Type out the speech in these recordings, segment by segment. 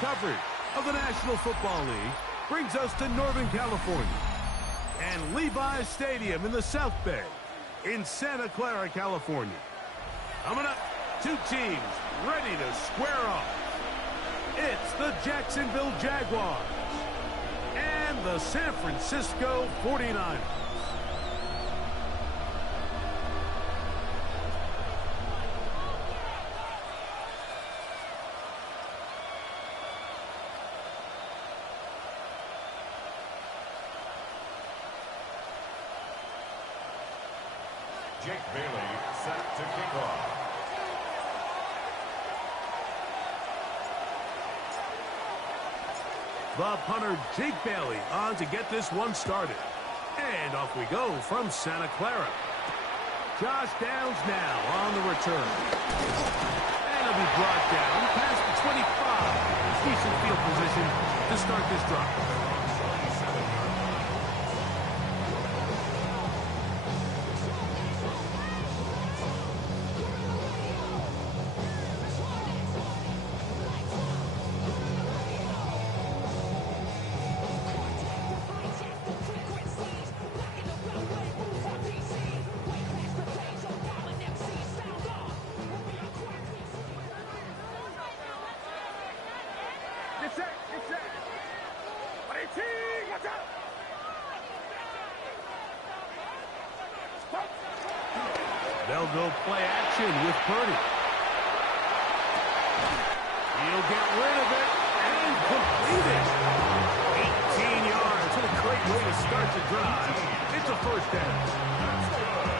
coverage of the National Football League brings us to Northern California and Levi's Stadium in the South Bay in Santa Clara, California. Coming up, two teams ready to square off. It's the Jacksonville Jaguars and the San Francisco 49ers. Jake Bailey set to kick off. The punter Jake Bailey on to get this one started. And off we go from Santa Clara. Josh Downs now on the return. And it'll be brought down past the 25. Decent field position to start this drive. They'll go play action with Purdy. He'll get rid of it and complete it. 18 yards. What a great way to start the drive. It's a first down.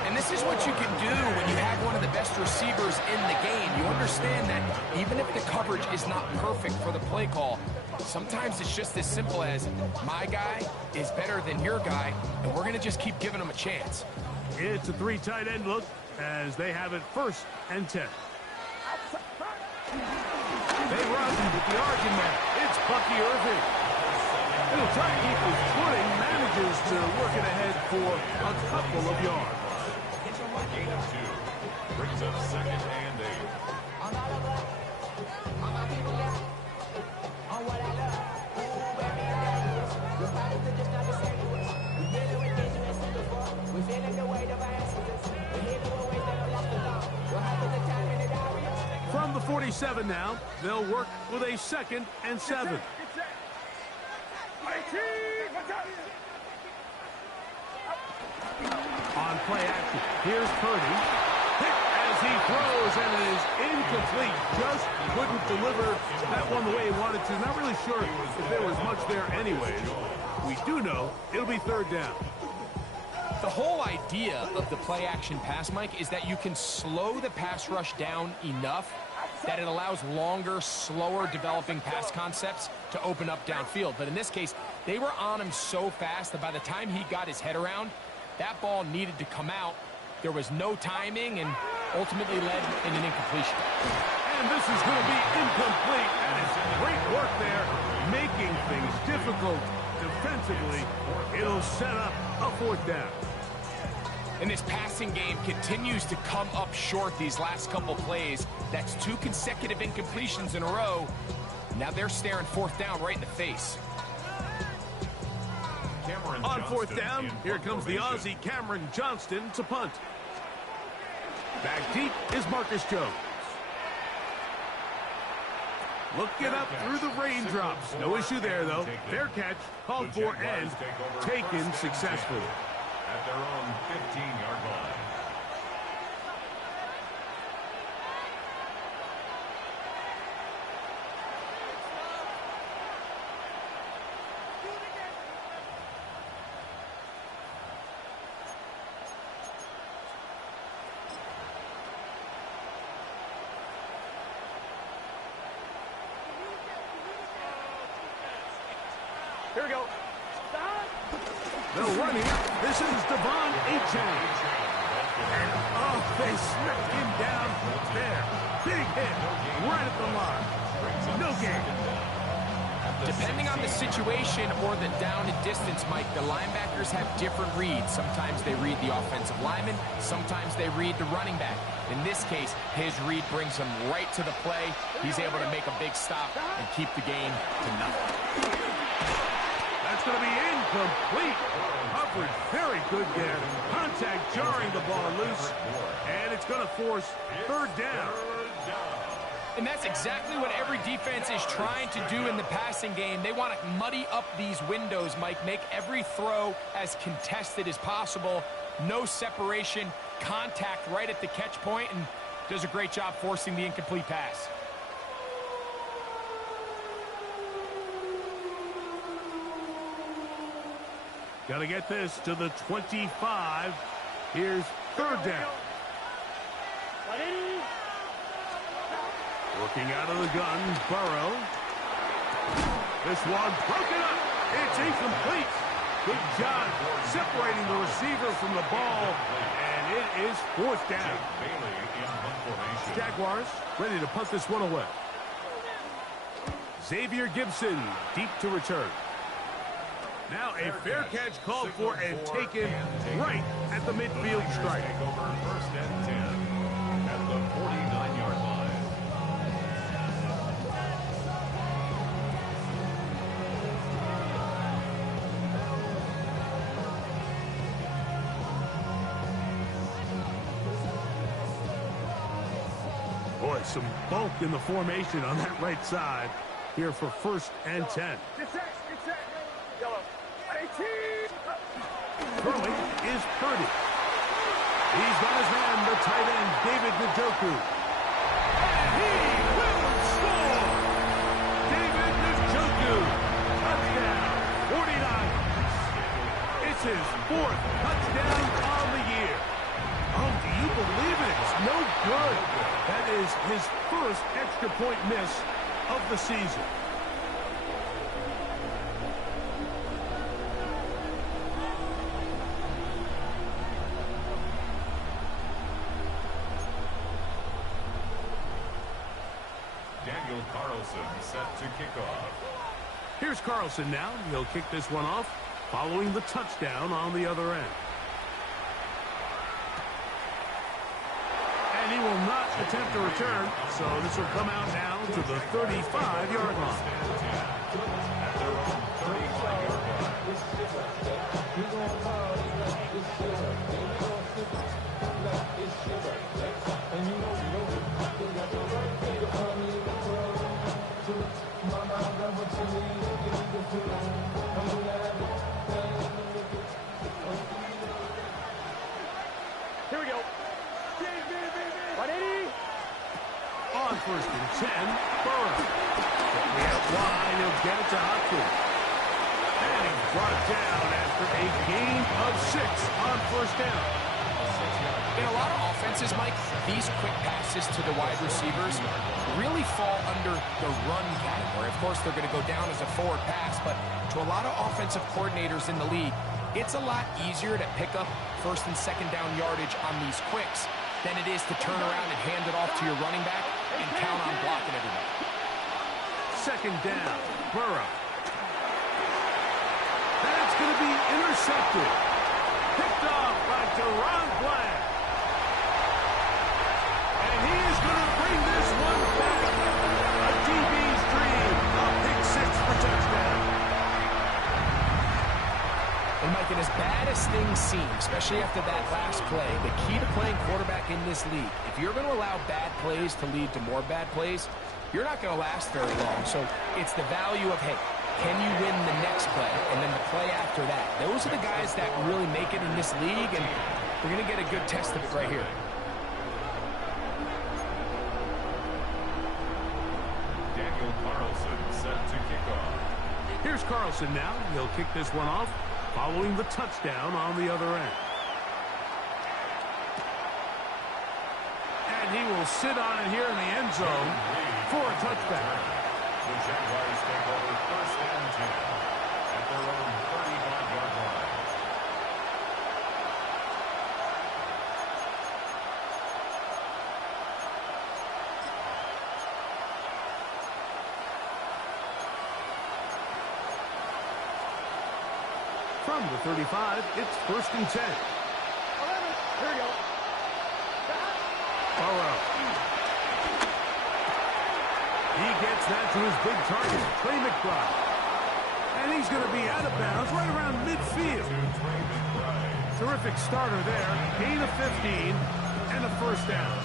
And this is what you can do when you have one of the best receivers in the game. You understand that even if the coverage is not perfect for the play call, sometimes it's just as simple as my guy is better than your guy, and we're going to just keep giving him a chance. It's a three tight end look as they have it 1st and 10. They run with the argument. It's Bucky Irving. He'll try to keep his footing, manages to work it ahead for a couple of yards. Gain of 2. Brings up 2nd and 8. From the 47 now, they'll work with a 2nd and 7. On play action, here's Purdy. Hit as he throws and it is incomplete. Just couldn't deliver that one the way he wanted to. Not really sure if there was much there anyways. We do know it'll be 3rd down. The whole idea of the play action pass, Mike, is that you can slow the pass rush down enough that it allows longer, slower developing pass concepts to open up downfield. But in this case, they were on him so fast that by the time he got his head around, that ball needed to come out. There was no timing and ultimately led in an incompletion. And this is going to be incomplete. That is great work there, making things difficult defensively. It'll set up a 4th down. And this passing game continues to come up short these last couple plays. That's 2 consecutive incompletions in a row. Now they're staring 4th down right in the face. On 4th down, here comes the Aussie Cameron Johnston to punt. Back deep is Marcus Jones. Looking up through the raindrops. No issue there, though. Fair catch, called for, and taken successfully. At their own 15-yard line. Here we go. They'll run here. This is Devon Achane. And, oh, they smacked him down there. Big hit right at the line. No gain. Depending on the situation or the down and distance, Mike, the linebackers have different reads. Sometimes they read the offensive lineman. Sometimes they read the running back. In this case, his read brings him right to the play. He's able to make a big stop and keep the game to nothing. That's going to be incomplete. Coverage very good there. Contact jarring the ball loose. And it's going to force third down. And that's exactly what every defense is trying to do in the passing game. They want to muddy up these windows, Mike, make every throw as contested as possible. No separation, contact right at the catch point, and does a great job forcing the incomplete pass. Got to get this to the 25. Here's third down. Working out of the gun, Burrow. This one broken up. It's incomplete. Good job separating the receiver from the ball, and it is fourth down. Jaguars ready to punt this one away. Xavier Gibson deep to return. Now a fair catch called for and taken right at the midfield stripe. First and 10 at the 49-yard line. Boy, some bulk in the formation on that right side here for first and 10. Throwing is Purdy. He's got his man, the tight end, David Njoku. And he will score! David Njoku. Touchdown, 49ers. It's his fourth touchdown on the year. Oh, do you believe it? It's no good. That is his first extra point miss of the season. Set to kick off. Here's Carlson now. He'll kick this one off following the touchdown on the other end. And he will not attempt a return, so this will come out now to the 35-yard line. At their own 35-yard line. Here we go. On first and 10, Burrow. Quickly out wide, he'll get it to Hopkins. And he's brought down after a gain of 6 on first down. In a lot of offenses, Mike, these quick passes to the wide receivers really fall under the run category. Of course, they're going to go down as a forward pass, but to a lot of offensive coordinators in the league, it's a lot easier to pick up first and second down yardage on these quicks than it is to turn around and hand it off to your running back and count on blocking everybody. Second down, Burrow. That's going to be intercepted. Picked off by Deron Bland. And he is going to bring this one back. A DB's dream. A pick six for touchdown. And Mike, and as bad as things seem, especially after that last play, the key to playing quarterback in this league, if you're going to allow bad plays to lead to more bad plays, you're not going to last very long. So it's the value of, hey, can you win the next play and then the play after that? Those are the guys that really make it in this league, and we're going to get a good test of it right here. Daniel Carlson set to kick off. Here's Carlson now. He'll kick this one off following the touchdown on the other end. And he will sit on it here in the end zone for a touchback. The Jaguars take over first and 10 at their own 35-yard line. From the 35, it's 1st and 10. 11. Here we go. Burrow. He gets that to his big target, Trey McBride. And he's going to be out of bounds right around midfield. Terrific starter there. Gain of 15 and a 1st down.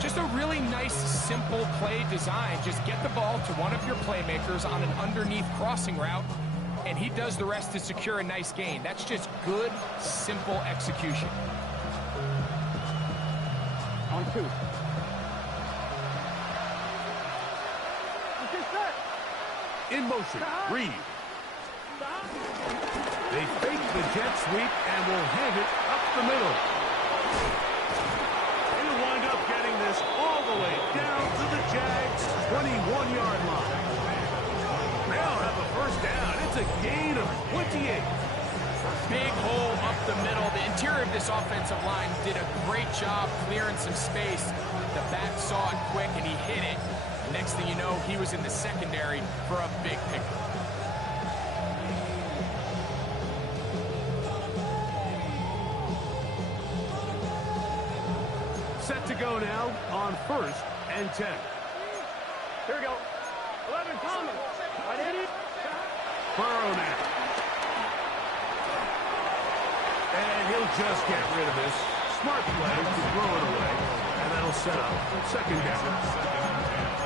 Just a really nice, simple play design. Just get the ball to one of your playmakers on an underneath crossing route, and he does the rest to secure a nice gain. That's just good, simple execution. On 2. In motion, Reed. They fake the jet sweep and will hand it up the middle. He'll wind up getting this all the way down to the Jags' 21-yard line. They'll have a 1st down. It's a gain of 28. Big hole up the middle. The interior of this offensive line did a great job clearing some space. The back saw it quick, and he hit it. Next thing you know, he was in the secondary for a big pickup. Set to go now on 1st and 10. Here we go. 11, Coleman. Right in it. Burrow now. And he'll just get rid of this. Smart play to throw it away. And that'll set up 2nd down.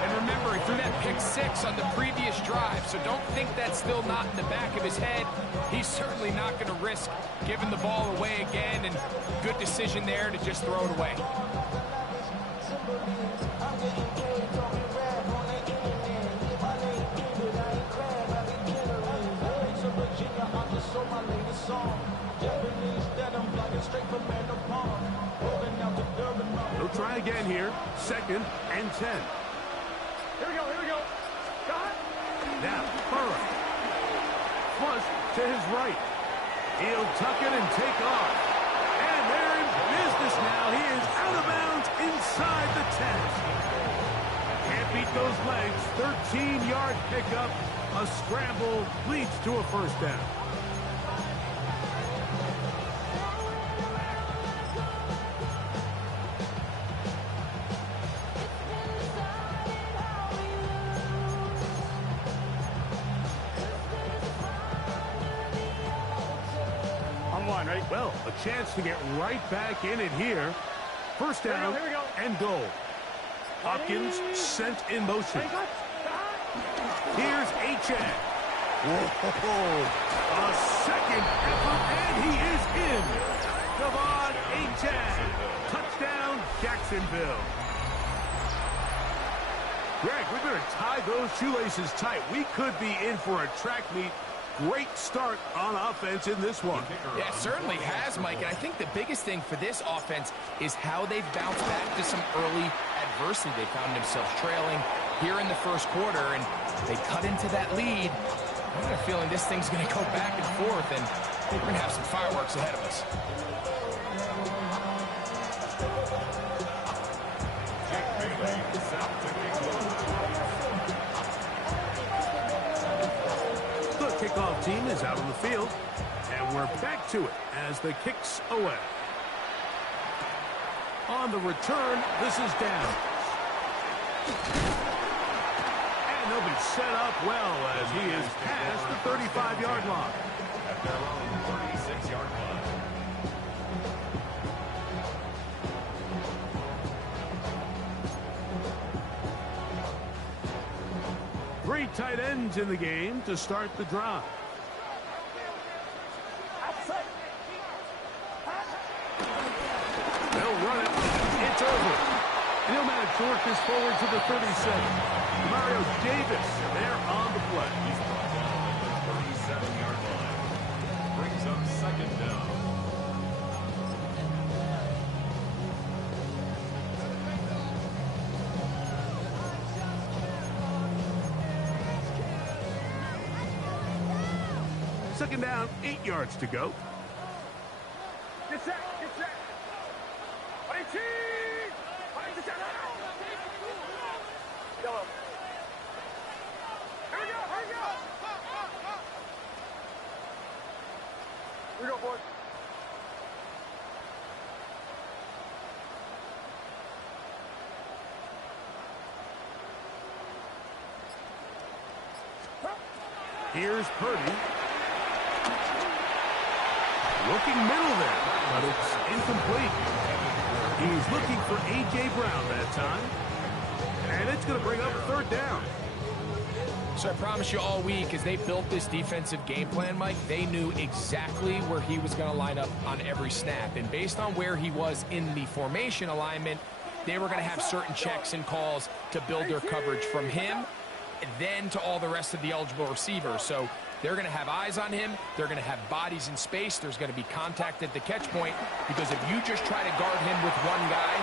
And remember, he threw that pick 6 on the previous drive, so don't think that's still not in the back of his head. He's certainly not going to risk giving the ball away again, and good decision there to just throw it away. He'll try again here. 2nd and 10. Here we go. Here we go. Got. Now, Burrow. Flush to his right. He'll tuck it and take off. And they're in business now. He is out of bounds inside the 10. Can't beat those legs. 13-yard pickup. A scramble leads to a 1st down. Right? Well, a chance to get right back in it here. 1st down Here we go. And goal. Hopkins sent in motion. Here's Achane. Whoa, a 2nd effort, and he is in. Devon Achane. Touchdown, Jacksonville. Greg, we better tie those shoelaces tight. We could be in for a track meet. Great start on offense in this one. Yeah, it certainly has, Mike. And I think the biggest thing for this offense is how they've bounced back to some early adversity. They found themselves trailing here in the 1st quarter, and they cut into that lead. I have a feeling this thing's going to go back and forth, and we're going to have some fireworks ahead of us. Kickoff team is out on the field, and we're back to it as the kick's away. On the return, this is down. And they'll be set up well as he is past the 35-yard line. At their own 36-yard line. 3 tight ends in the game to start the drive. They'll run it. It's over. And he'll manage to work this forward to the 37. Mario Davis there on the play. He's brought down at the 37-yard line. Brings up 2nd down. Second down, 8 yards to go. Get set. Get set. 18. Yellow. Here we go. Here we go. Here we go, boys. Here's Purdy. Looking middle there, but it's incomplete. He's looking for A.J. Brown that time. And it's going to bring up third down. So I promise you all week, as they built this defensive game plan, Mike, they knew exactly where he was going to line up on every snap. And based on where he was in the formation alignment, they were going to have certain checks and calls to build their coverage from him, and then to all the rest of the eligible receivers. So they're going to have eyes on him. They're going to have bodies in space. There's going to be contact at the catch point, because if you just try to guard him with one guy,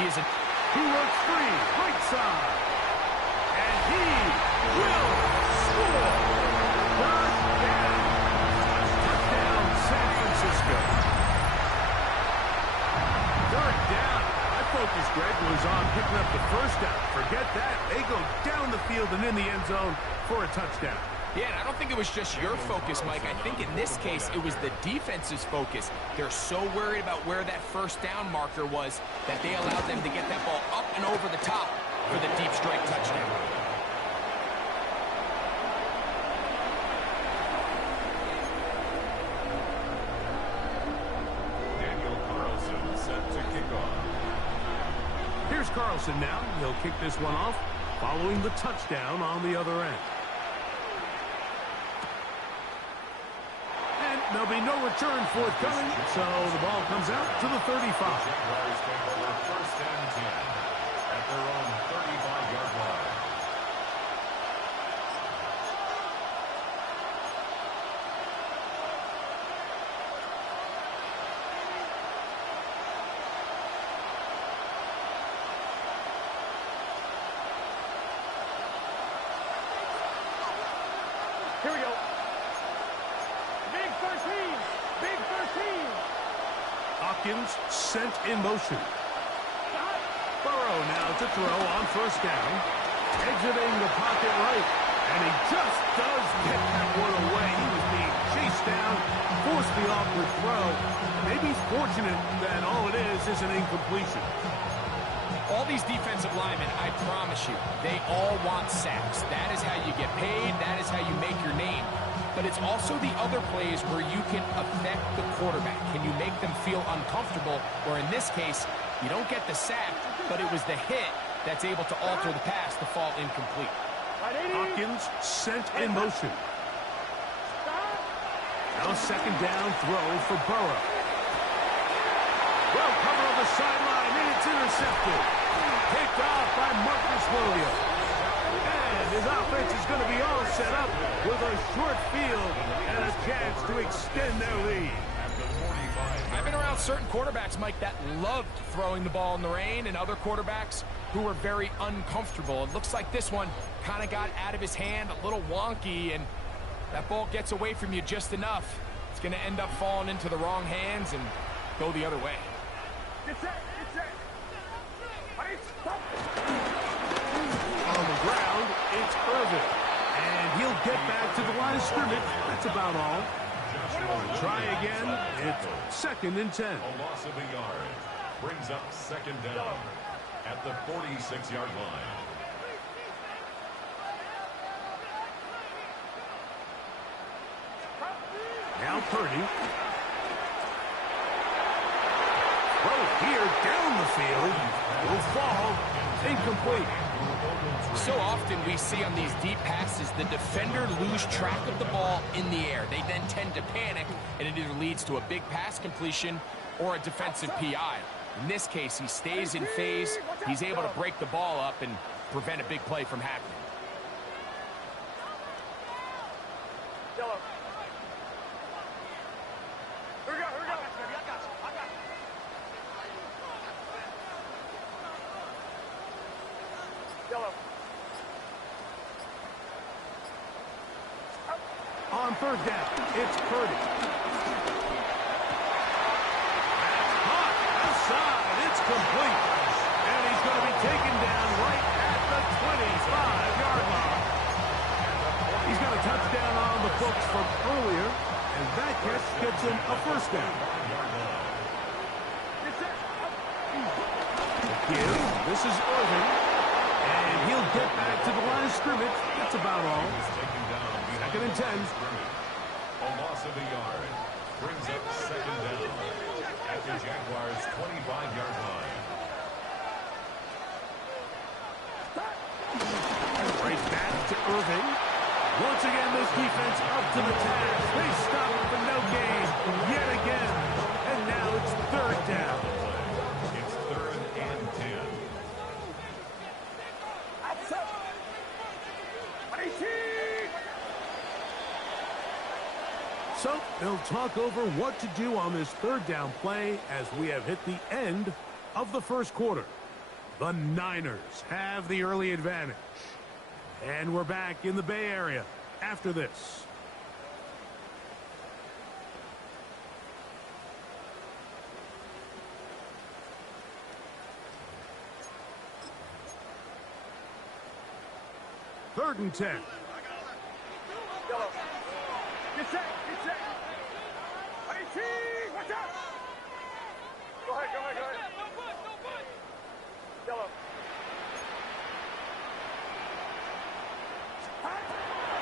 he is a... He works free, right side. And he will score. Third down. Touchdown, San Francisco. Third down. My focus, Greg, was on picking up the first down. Forget that. They go down the field and in the end zone for a touchdown. Yeah, and I don't think it was just your focus, Mike. I think in this case, it was the defense's focus. They're so worried about where that first down marker was that they allowed them to get that ball up and over the top for the deep strike touchdown. Daniel Carlson set to kick off. Here's Carlson now. He'll kick this one off following the touchdown on the other end. There'll be no return forthcoming, so the ball comes out to the 35. Jaguars take over first and 10 at their own 35-yard line. Here we go. Big 13. Big 13. Hopkins sent in motion. Burrow now to throw on first down. Exiting the pocket right. And he just does get that one away. He was being chased down, forced the awkward throw. Maybe he's fortunate that all it is an incompletion. All these defensive linemen, I promise you, they all want sacks. That is how you get paid. That is how you make your name. But it's also the other plays where you can affect the quarterback. Can you make them feel uncomfortable? Or in this case, you don't get the sack, but it was the hit that's able to alter the pass to fall incomplete. Hopkins sent in motion. Now second down throw for Burrow. Well cover on the sideline, and it's intercepted. Picked off by Marcus Williams. And his offense is going to be all set up with a short field and a chance to extend their lead. I've been around certain quarterbacks, Mike, that loved throwing the ball in the rain, and other quarterbacks who were very uncomfortable. It looks like this one kind of got out of his hand, a little wonky, and that ball gets away from you just enough. It's going to end up falling into the wrong hands and go the other way. On the ground, it's Irvin. And he'll get back to the line of scrimmage. That's about all. Try again. It's second and 10. A loss of a yard brings up second down at the 46-yard line. Now Purdy. Throw here down the field. Will fall. Incomplete. So often we see on these deep passes, the defender lose track of the ball in the air. They then tend to panic, and it either leads to a big pass completion or a defensive PI. In this case, he stays in phase. He's able to break the ball up and prevent a big play from happening. Yellow. Here we go, here we go. I got you. Yellow. On third down, it's Purdy. That's caught outside. It's complete. And he's going to be taken down right at the 25-yard line. He's got a touchdown on the books from earlier. And that catch gets him a first down. This is Irving. And he'll get back to the line of scrimmage. That's about all. Second and 10. A loss of a yard. Brings up second down at the Jaguars' 25-yard line. Right back to Irving. Once again, this defense up to the task. They stop it for no gain yet again. And now it's third down. It's 3rd and 10. So they'll talk over what to do on this third down play as we have hit the end of the first quarter. The Niners have the early advantage. And we're back in the Bay Area after this. Third and 10. Get set. Get set. Watch out. Go ahead. No push. Yellow.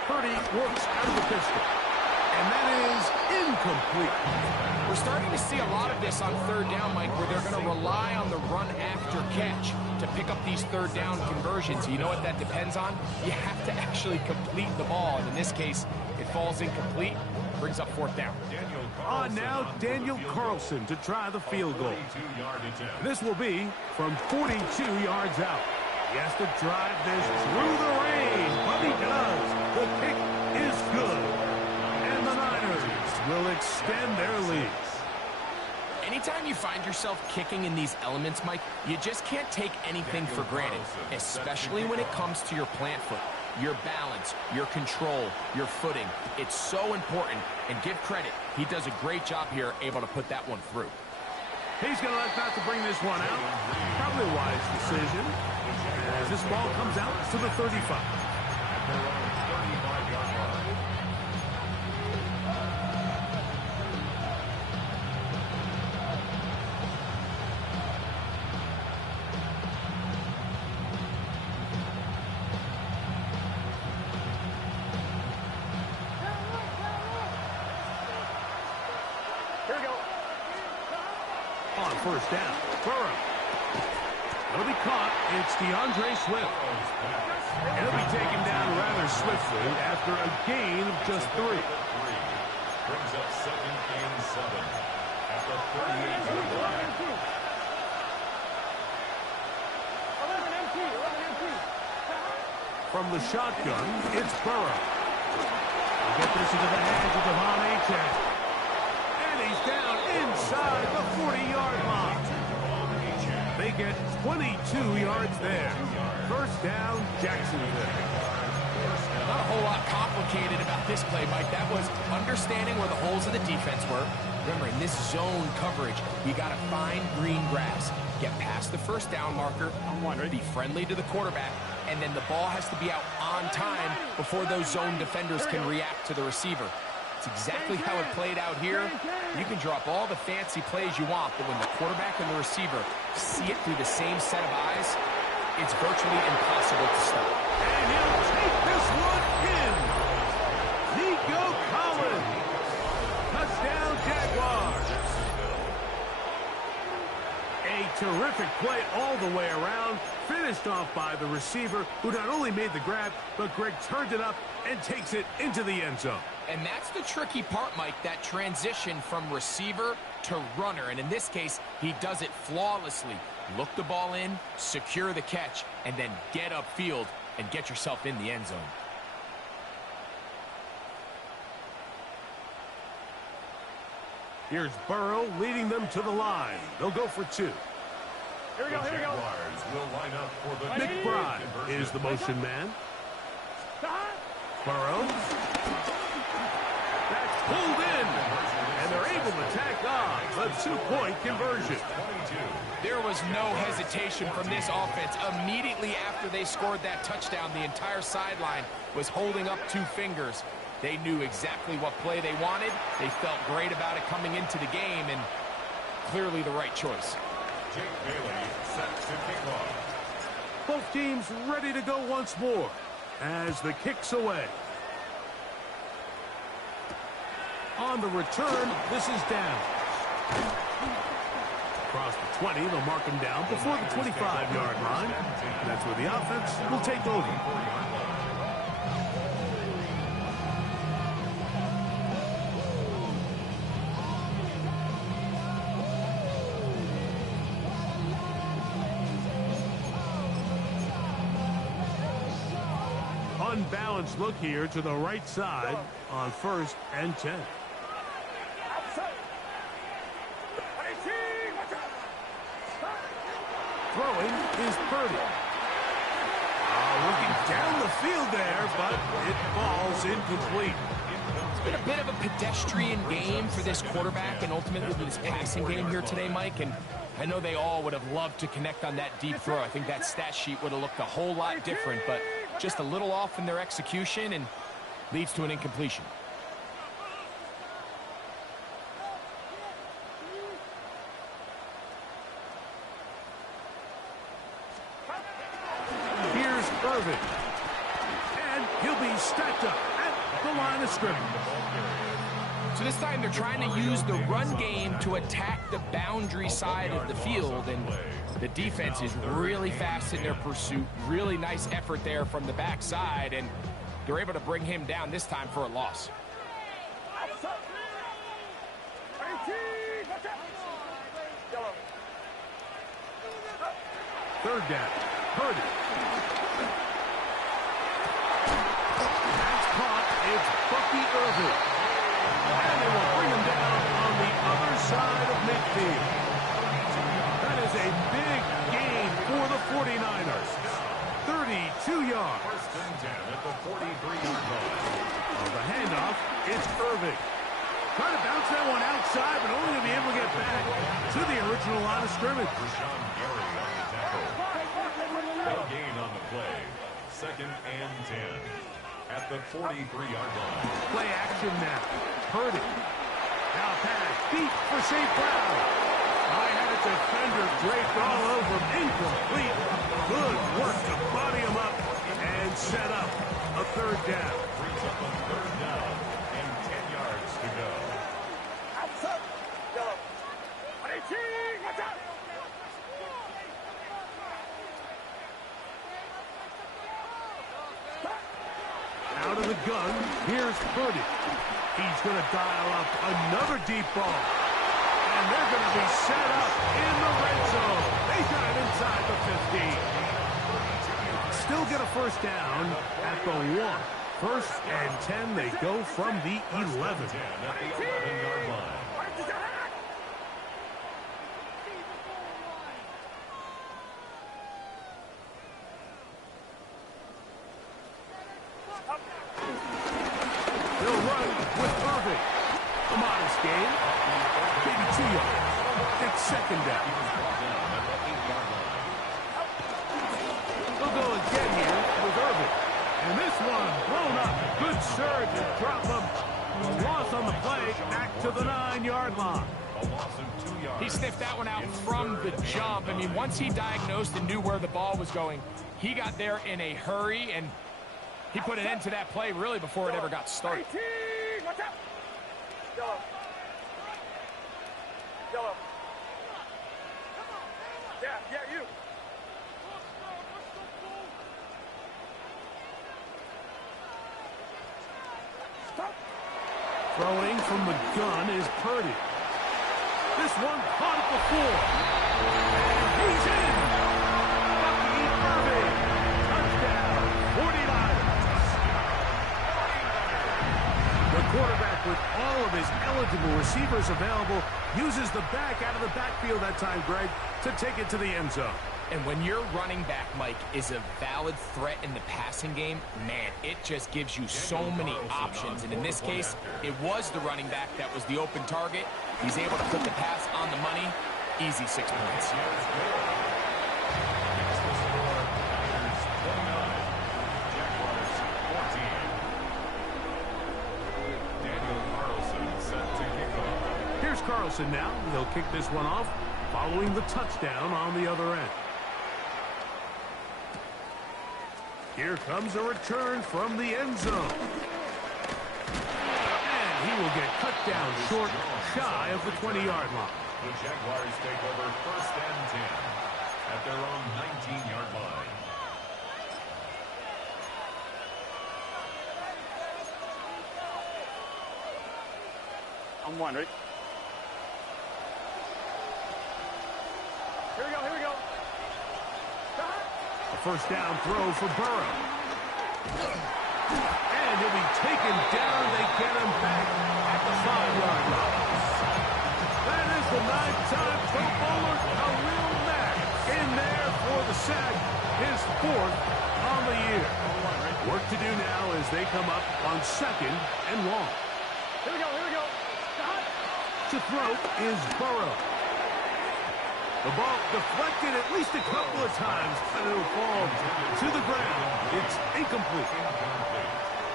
Purdy works out of the pistol. And that is incomplete. We're starting to see a lot of this on third down, Mike, where they're going to rely on the run after catch to pick up these third down conversions. You know what that depends on? You have to actually complete the ball. And in this case, it falls incomplete, brings up fourth down. On now, Daniel Carlson to try the field goal. This will be from 42 yards out. He has to drive this through the rain, but he does. The kick is good. And the Niners will extend their lead. Anytime you find yourself kicking in these elements, Mike, you just can't take anything for granted, especially when it comes to your plant foot. Your balance, your control, your footing. It's so important, and give credit. He does a great job here, able to put that one through. He's going to let not to bring this one out. Probably a wise decision. As this ball comes out to the 35. On first down, Burrow. It'll be caught. It's DeAndre Swift. He'll be taken down rather swiftly after a gain of just 3. Brings up 2nd and 7 at the 38-yard line. 11 MT. From the shotgun, it's Burrow. He'll get this into the hands of Devon Achane. And he's down inside the 40-yard line. They get 22 yards there. First down, Jacksonville. Not a whole lot complicated about this play, Mike. That was understanding where the holes of the defense were. Remember, in this zone coverage, you got to find green grass. Get past the first down marker, be friendly to the quarterback, and then the ball has to be out on time before those zone defenders can react to the receiver. It's exactly how it played out here. You can drop all the fancy plays you want, but when the quarterback and the receiver see it through the same set of eyes, it's virtually impossible to stop. And he'll take this one in. Nico Collins. Touchdown, Jaguars. A terrific play all the way around. Finished off by the receiver, who not only made the grab, but Greg turned it up and takes it into the end zone. And that's the tricky part, Mike, that transition from receiver to runner. And in this case, he does it flawlessly. Look the ball in, secure the catch, and then get upfield and get yourself in the end zone. Here's Burrow leading them to the line. They'll go for 2. Here we go. Jaguars will line up for the McBride is the motion man. Burrow. That's pulled in. And they're able to tack on a 2-point conversion. There was no hesitation from this offense. Immediately after they scored that touchdown, the entire sideline was holding up 2 fingers. They knew exactly what play they wanted. They felt great about it coming into the game, and clearly the right choice. Jake Bailey set to kick off. Both teams ready to go once more as the kick's away. On the return, this is down. Across the 20, they'll mark him down before the 25-yard line. That's where the offense will take over. Unbalanced look here to the right side on 1st and 10. Throwing is Purdy. Looking down the field there, but it falls incomplete. It's been a bit of a pedestrian game for this quarterback and ultimately this passing game here today, Mike. And I know they all would have loved to connect on that deep throw. I think that stat sheet would have looked a whole lot different, but just a little off in their execution and leads to an incompletion. Here's Irvin. And he'll be stacked up at the line of scrimmage. So this time they're trying to use the run game to attack the boundary side of the field, and the defense is really fast in their pursuit. Really nice effort there from the backside, and they're able to bring him down this time for a loss. Third down. Purdy. That's caught. It's Bucky Irvin. And they will bring him down on the other side of midfield. That is a big gain for the 49ers. 32 yards. 1st and 10 at the 43-yard line. On the handoff, it's Irvin. Trying to bounce that one outside, but only to be able to get back to the original line of scrimmage. Rashawn Gary on the tackle. No gain on the play. 2nd and 10 at the 43-yard line. Play action now. Purdy. Now pass deep for St. Brown. I had a defender draped all over him. Incomplete. Good work to body him up and set up a 3rd down. Brings up a 3rd down and 10 yards to go. Out of the gun, here's Purdy. He's going to dial up another deep ball. And they're going to be set up in the red zone. They got it inside the 15. Still get a 1st down at the 1. 1st and 10, they go from the 11. 10 at the 11-yard line. They'll run with Irving. A modest gain. Maybe 2 yards. It's 2nd down. They'll go again here with Irving. And this one blown up. Good surge and drop them. Loss on the play. Back to the 9-yard line. A loss of 2 yards. He sniffed that one out from the jump. I mean, once he diagnosed and knew where the ball was going, he got there in a hurry, and he put an end to that play really before it ever got started. Throwing from the gun is Purdy. This one caught at the 4. And he's in. Bucky Irving. Touchdown. 49ers. The quarterback, with all of his eligible receivers available, uses the back out of the backfield that time, Greg, to take it to the end zone. And when your running back, Mike, is a valid threat in the passing game, man, it just gives you so many options. And in this case, it was the running back that was the open target. He's able to put the pass on the money. Easy 6 points. Carlson now. He'll kick this one off following the touchdown on the other end. Here comes a return from the end zone. And he will get cut down short, shy of the 20-yard line. The Jaguars take over 1st and 10 at their own 19-yard line. On one, ready? Here we go, here we go. A first down throw for Burrow. And he'll be taken down. They get him back at the 5-yard line. That is the 9-time Pro Bowler, Khalil Mack, in there for the sack, his 4th on the year. Work to do now as they come up on 2nd and long. Here we go, here we go. To throw is Burrow. The ball deflected at least a couple of times, and it'll fall to the ground. It's incomplete.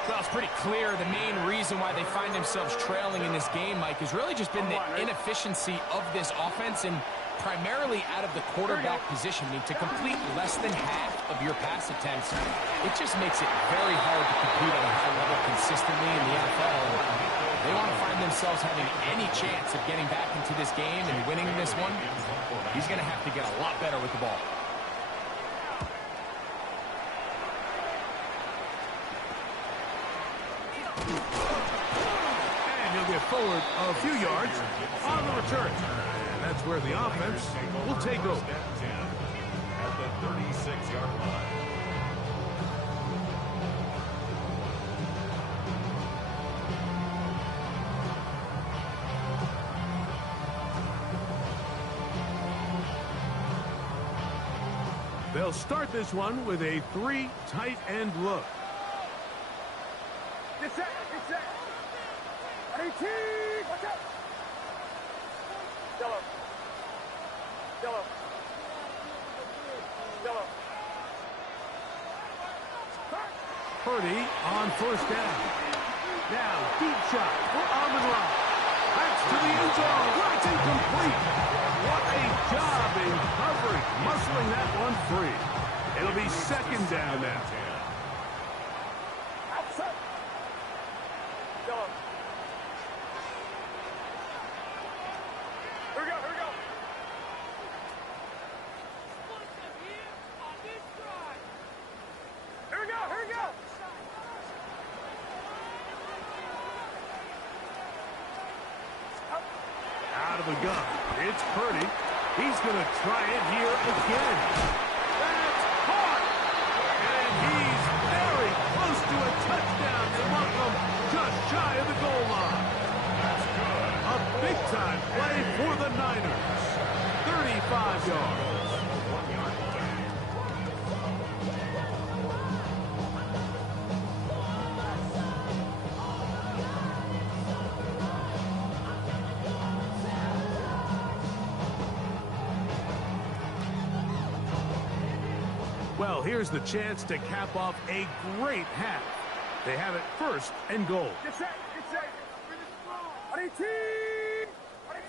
Well, it's pretty clear the main reason why they find themselves trailing in this game, Mike, has really just been the inefficiency of this offense and primarily out of the quarterback position. I mean, to complete less than half of your pass attempts, it just makes it very hard to compete at a high level consistently in the NFL. They want to find themselves having any chance of getting back into this game and winning this one. He's going to have to get a lot better with the ball. And he'll get forward a few yards on the return. And that's where the offense will take over. At the 36-yard line. They'll start this one with a 3 tight end look. Get set, get set. 18, watch out. Yellow. Yellow. Yellow. Purdy on 1st down. Now, deep shot for Amon-Ra. That's to the end zone. That's incomplete. What a job in covering, muscling that one free. It'll be 2nd down now. Outside. Yellow. Here we go, here we go. Here we go, here we go. Out of the gun. It's Purdy. He's going to try it here again. That's caught. And he's very close to a touchdown. They want him just shy of the goal line. That's good. A big-time play for the Niners. 35 yards. Well, here's the chance to cap off a great half. They have it 1st and goal. Get set, get set. 18.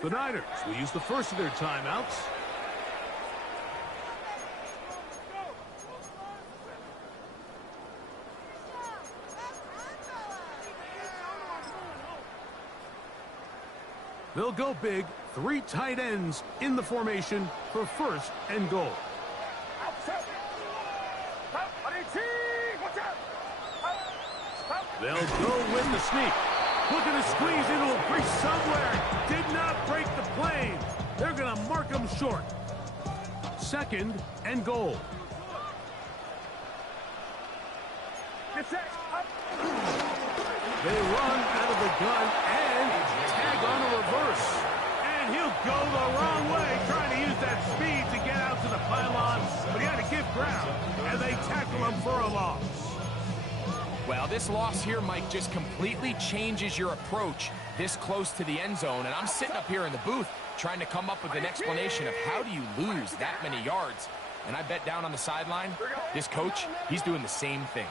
The Niners will use the first of their timeouts. They'll go big, 3 tight ends in the formation for 1st and goal. They'll go with the sneak. Looking to squeeze into a crease somewhere. Did not break the plane. They're going to mark him short. 2nd and goal. They run out of the gun and tag on a reverse. And he'll go the wrong way, trying to use that speed to get out to the pylon. But he had to give ground, and they tackle him for a loss. Well, this loss here, Mike, just completely changes your approach this close to the end zone. And I'm sitting up here in the booth trying to come up with an explanation of how do you lose that many yards. And I bet down on the sideline, this coach, he's doing the same thing.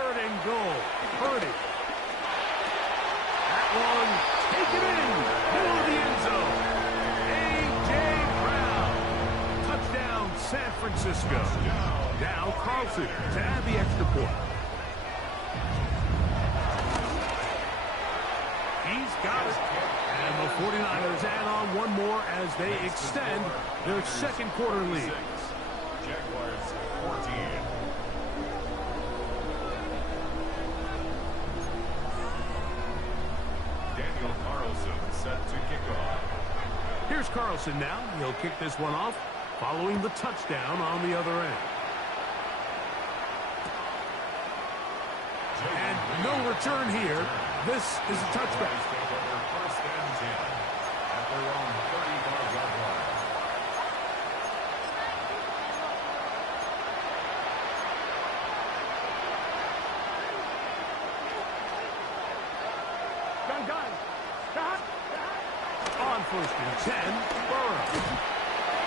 3rd and goal. Purdy. That one taken in. Middle of the end zone. A.J. Brown. Touchdown, San Francisco. Now Carlson to add the extra point. He's got it. And the 49ers add on one more as they extend their 2nd quarter lead. Jaguars 14. Daniel Carlson set to kick off. Here's Carlson now. He'll kick this one off following the touchdown on the other end. And no return here. This is a touchback. First and 10 at their own 35-yard line. On 1st and 10, Burrow.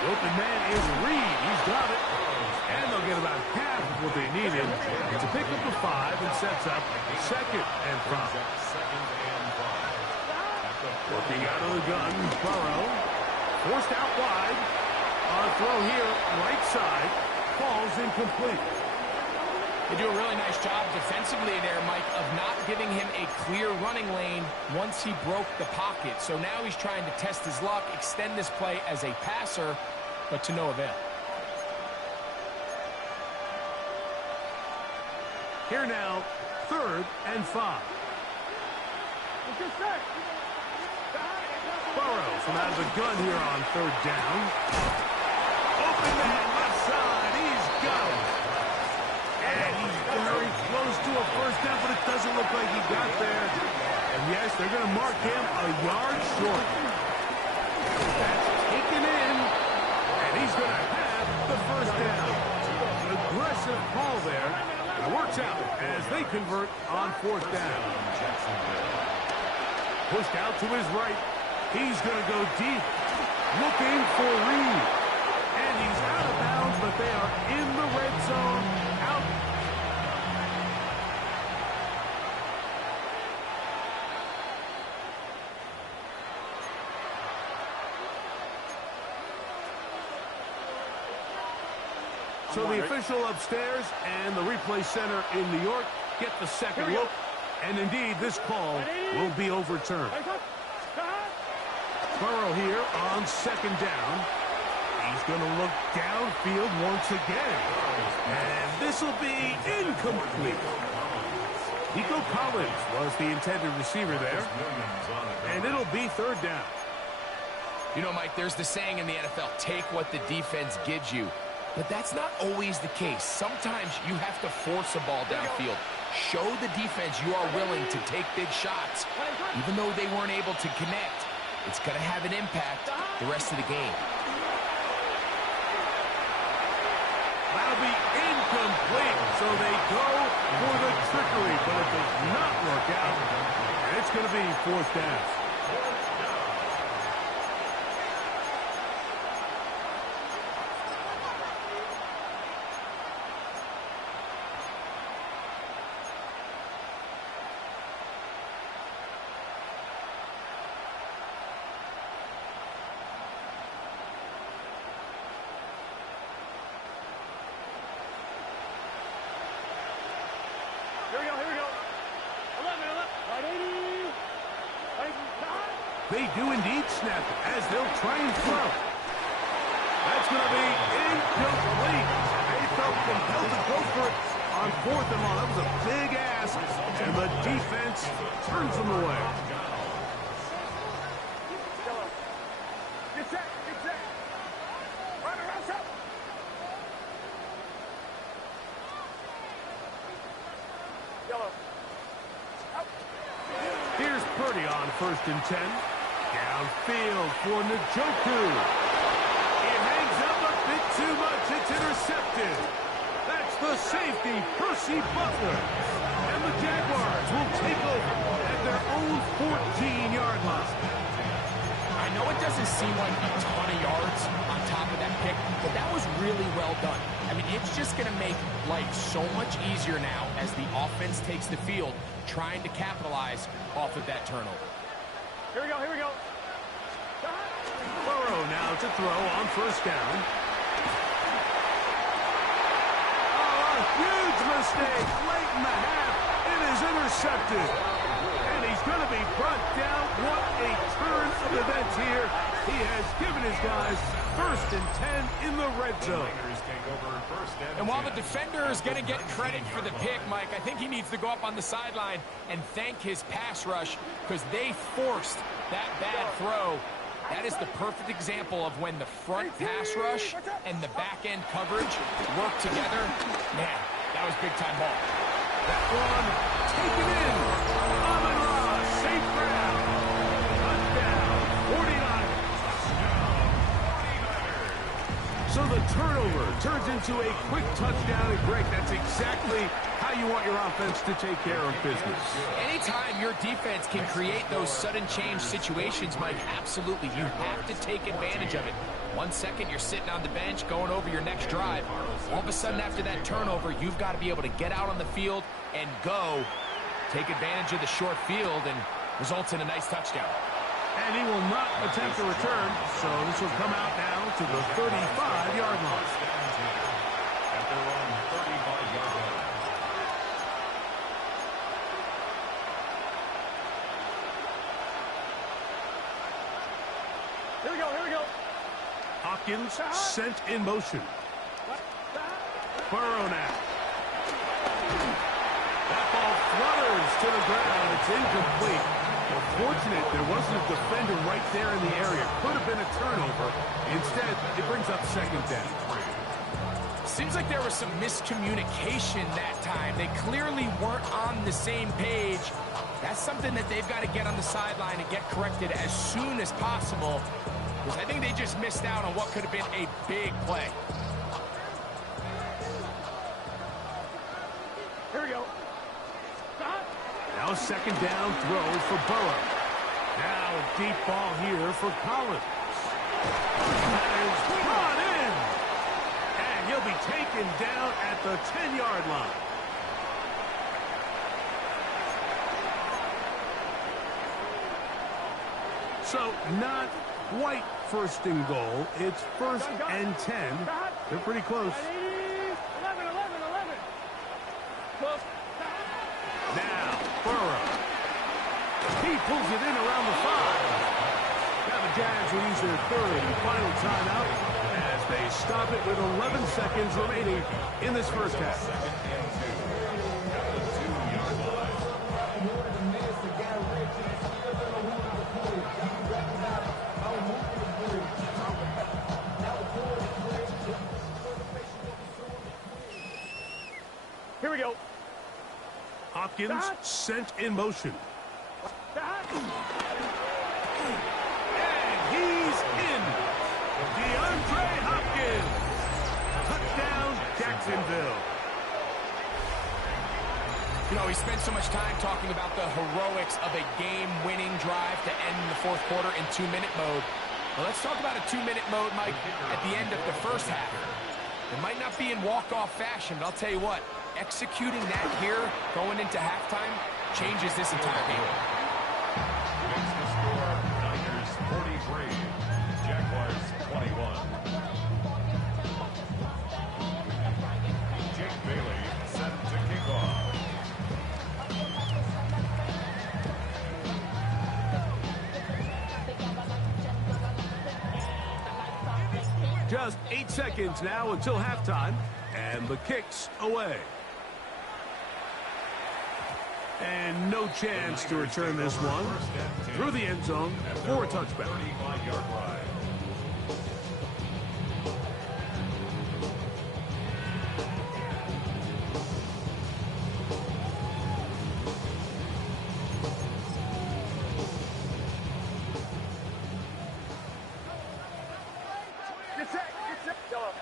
The open man is Reed. He's got it. And they'll get about half of what they needed to pick up the 5 and sets up 2nd and 5. Working out of the gun, Burrow. Forced out wide. On a throw here, right side. Falls incomplete. They do a really nice job defensively there, Mike, of not giving him a clear running lane once he broke the pocket. So now he's trying to test his luck, extend this play as a passer, but to no avail. Here now, 3rd and 5. Burrow from out of the gun here on 3rd down. Open man left side. He's got it. And he's very close to a 1st down, but it doesn't look like he got there. And yes, they're going to mark him a yard short. That's taken in, and he's going to have the 1st down. An aggressive call there. It works out as they convert on 4th down. Pushed out to his right. He's going to go deep, looking for Reed. And he's out of bounds, but they are in the red zone. Out. So the official upstairs and the replay center in New York get the 2nd look. And indeed, this call will be overturned. Burrow here on 2nd down. He's going to look downfield once again. And this will be incomplete. Nico Collins was the intended receiver there. And it'll be 3rd down. You know, Mike, there's the saying in the NFL, take what the defense gives you. But that's not always the case. Sometimes you have to force a ball downfield. Show the defense you are willing to take big shots. Even though they weren't able to connect, it's going to have an impact the rest of the game. That'll be incomplete. So they go for the trickery, but it does not work out. And it's going to be 4th down. They do indeed snap it as they'll try and throw. That's going to be incomplete. They felt compelled to go for it on 4th and long. That was a big ask, and the defense turns them away. Get set, get set. Run around, up. Yellow. Here's Purdy on 1st and 10. Downfield for Njoku. It hangs up a bit too much. It's intercepted. That's the safety, Percy Butler. And the Jaguars will take over at their own 14-yard line. I know it doesn't seem like a ton of yards on top of that pick, but that was really well done. I mean, it's just going to make life so much easier now as the offense takes the field, trying to capitalize off of that turnover. Here we go, here we go. Burrow now to throw on first down. Oh, a huge mistake late in the half. It is intercepted. And he's going to be brought down. What a turn of events here. He has given his guys 1st and 10 in the red zone. And while the defender is going to get credit for the pick, Mike, I think he needs to go up on the sideline and thank his pass rush because they forced that bad throw. That is the perfect example of when the front pass rush and the back-end coverage work together. Man, that was big-time ball. That one taken in. Amon-Ra, safe ground. Touchdown, 49ers. So the turnover turns into a quick touchdown. And Greg, that's exactly how you want your offense to take care of business. Anytime your defense can create those sudden change situations, Mike, absolutely, you have to take advantage of it. 1 second, you're sitting on the bench, going over your next drive. All of a sudden, after that turnover, you've got to be able to get out on the field and go. Take advantage of the short field and results in a nice touchdown. And he will not attempt a return, so this will come out now to the 35-yard line. At their own 35-yard line. Here we go, here we go. Hopkins sent in motion. Burrow now. That ball flutters to the ground. It's incomplete. Fortunate there wasn't a defender right there in the area. Could have been a turnover. Instead, it brings up 2nd down. Seems like there was some miscommunication that time. They clearly weren't on the same page. That's something that they've got to get on the sideline and get corrected as soon as possible, because I think they just missed out on what could have been a big play. Here we go. Now a 2nd down throw for Burrow. Now a deep ball here for Collins. That is brought in. And he'll be taken down at the 10-yard line. So not quite 1st and goal. It's 1st and 10. They're pretty close. 11. Close. Now, Burrow. He pulls it in around the 5. Now the Jags will use their 3rd and final timeout as they stop it with 11 seconds remaining in this first half. Here we go. Hopkins sent in motion. And he's in. DeAndre Hopkins. Touchdown, Jacksonville. You know, we spent so much time talking about the heroics of a game-winning drive to end the 4th quarter in 2-minute mode. Well, let's talk about a 2-minute mode, Mike, at the end of the first half. It might not be in walk-off fashion, but I'll tell you what, executing that here, going into halftime, changes this entire game. Makes the score Niners 43, Jaguars 21. Jake Bailey set to kick off. Just 8 seconds now until halftime, and the kick's away. And no chance to return this one through the end zone for a touchback. 35-yard line. Get set. Yellow.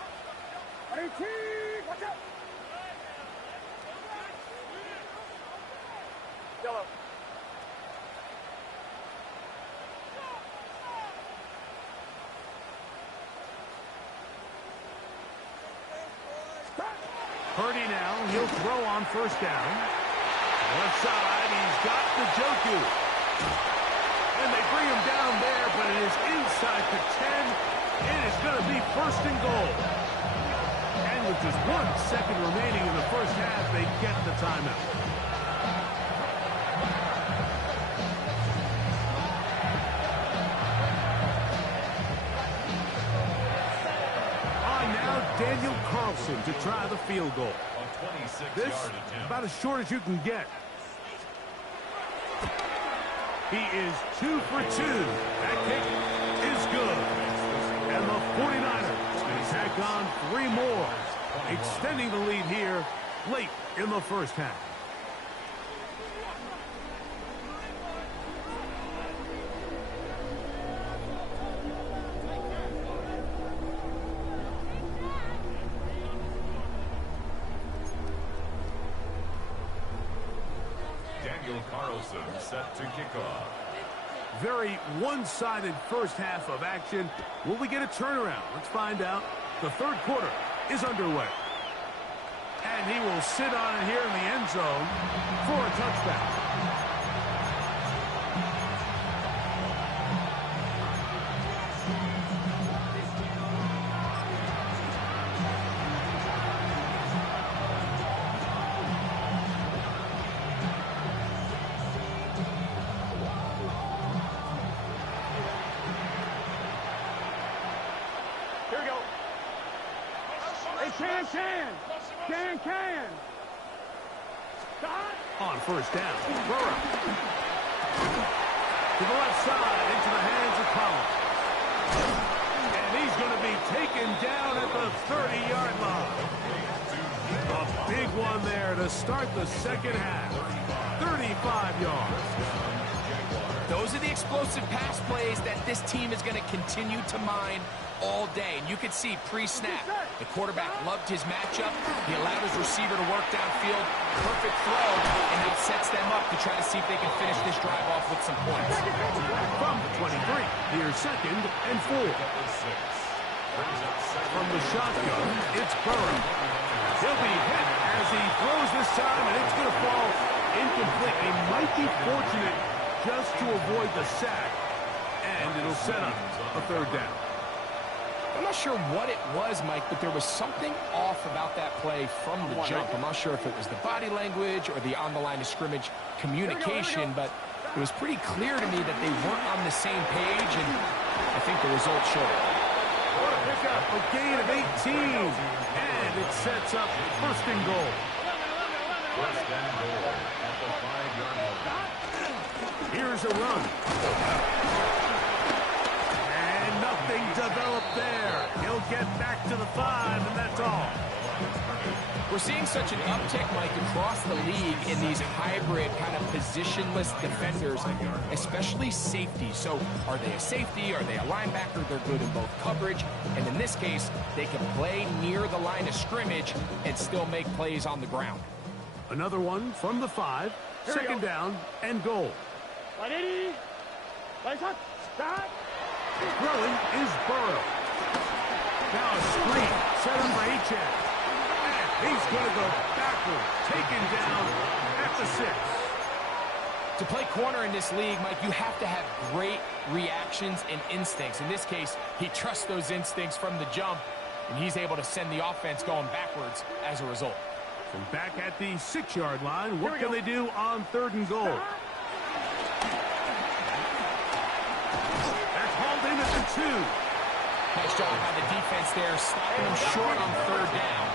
18. Watch out. Yellow. Purdy now, he'll throw on first down. Left side, he's got the Joku. And they bring him down there, but it is inside the 10. It is going to be first and goal. And with just 1 second remaining in the first half, they get the timeout. Daniel Carlson to try the field goal. This about as short as you can get. He is 2 for 2. That kick is good. And the 49ers tack on 3 more, extending the lead here late in the first half. Carlson set to kick off. Very one-sided first half of action. Will we get a turnaround? Let's find out. The third quarter is underway. And he will sit on it here in the end zone for a touchdown. Can. On first down, Burrow. To the left side, into the hands of Collins. And he's going to be taken down at the 30-yard line. A big one there to start the second half. 35 yards. Those are the explosive pass plays that this team is going to continue to mine all day. And you could see pre-snap, the quarterback loved his matchup. He allowed his receiver to work downfield. Perfect throw, and now sets them up to try to see if they can finish this drive off with some points. From the 23, here's 2nd and 4. From the shotgun, it's Burrow. He'll be hit as he throws this time, and it's going to fall incomplete. They might be fortunate just to avoid the sack, and it'll set up a third down. I'm not sure what it was, Mike, but there was something off about that play from the jump. I'm not sure if it was the body language or the on-the-line of scrimmage communication, but it was pretty clear to me that they weren't on the same page, and I think the result showed. What a pickup, a gain of 18, and it sets up first and goal. First and goal at the 5-yard line. Here's a run. And nothing developed there. He'll get back to the 5, and that's all. We're seeing such an uptick, Mike, across the league in these hybrid kind of positionless defenders, especially safety. So are they a safety? Are they a linebacker? They're good in both coverage. And in this case, they can play near the line of scrimmage and still make plays on the ground. Another one from the 5. Second down and goal. Throwing is Burrow. Now a screen set up for H.A. He's going to go backward, taken down at the 6. To play corner in this league, Mike, you have to have great reactions and instincts. In this case, he trusts those instincts from the jump, and he's able to send the offense going backwards as a result. From back at the 6-yard line, what can they do on third and goal? That's hauled in at the 2. Nice job by the defense there, stopping him short on third down.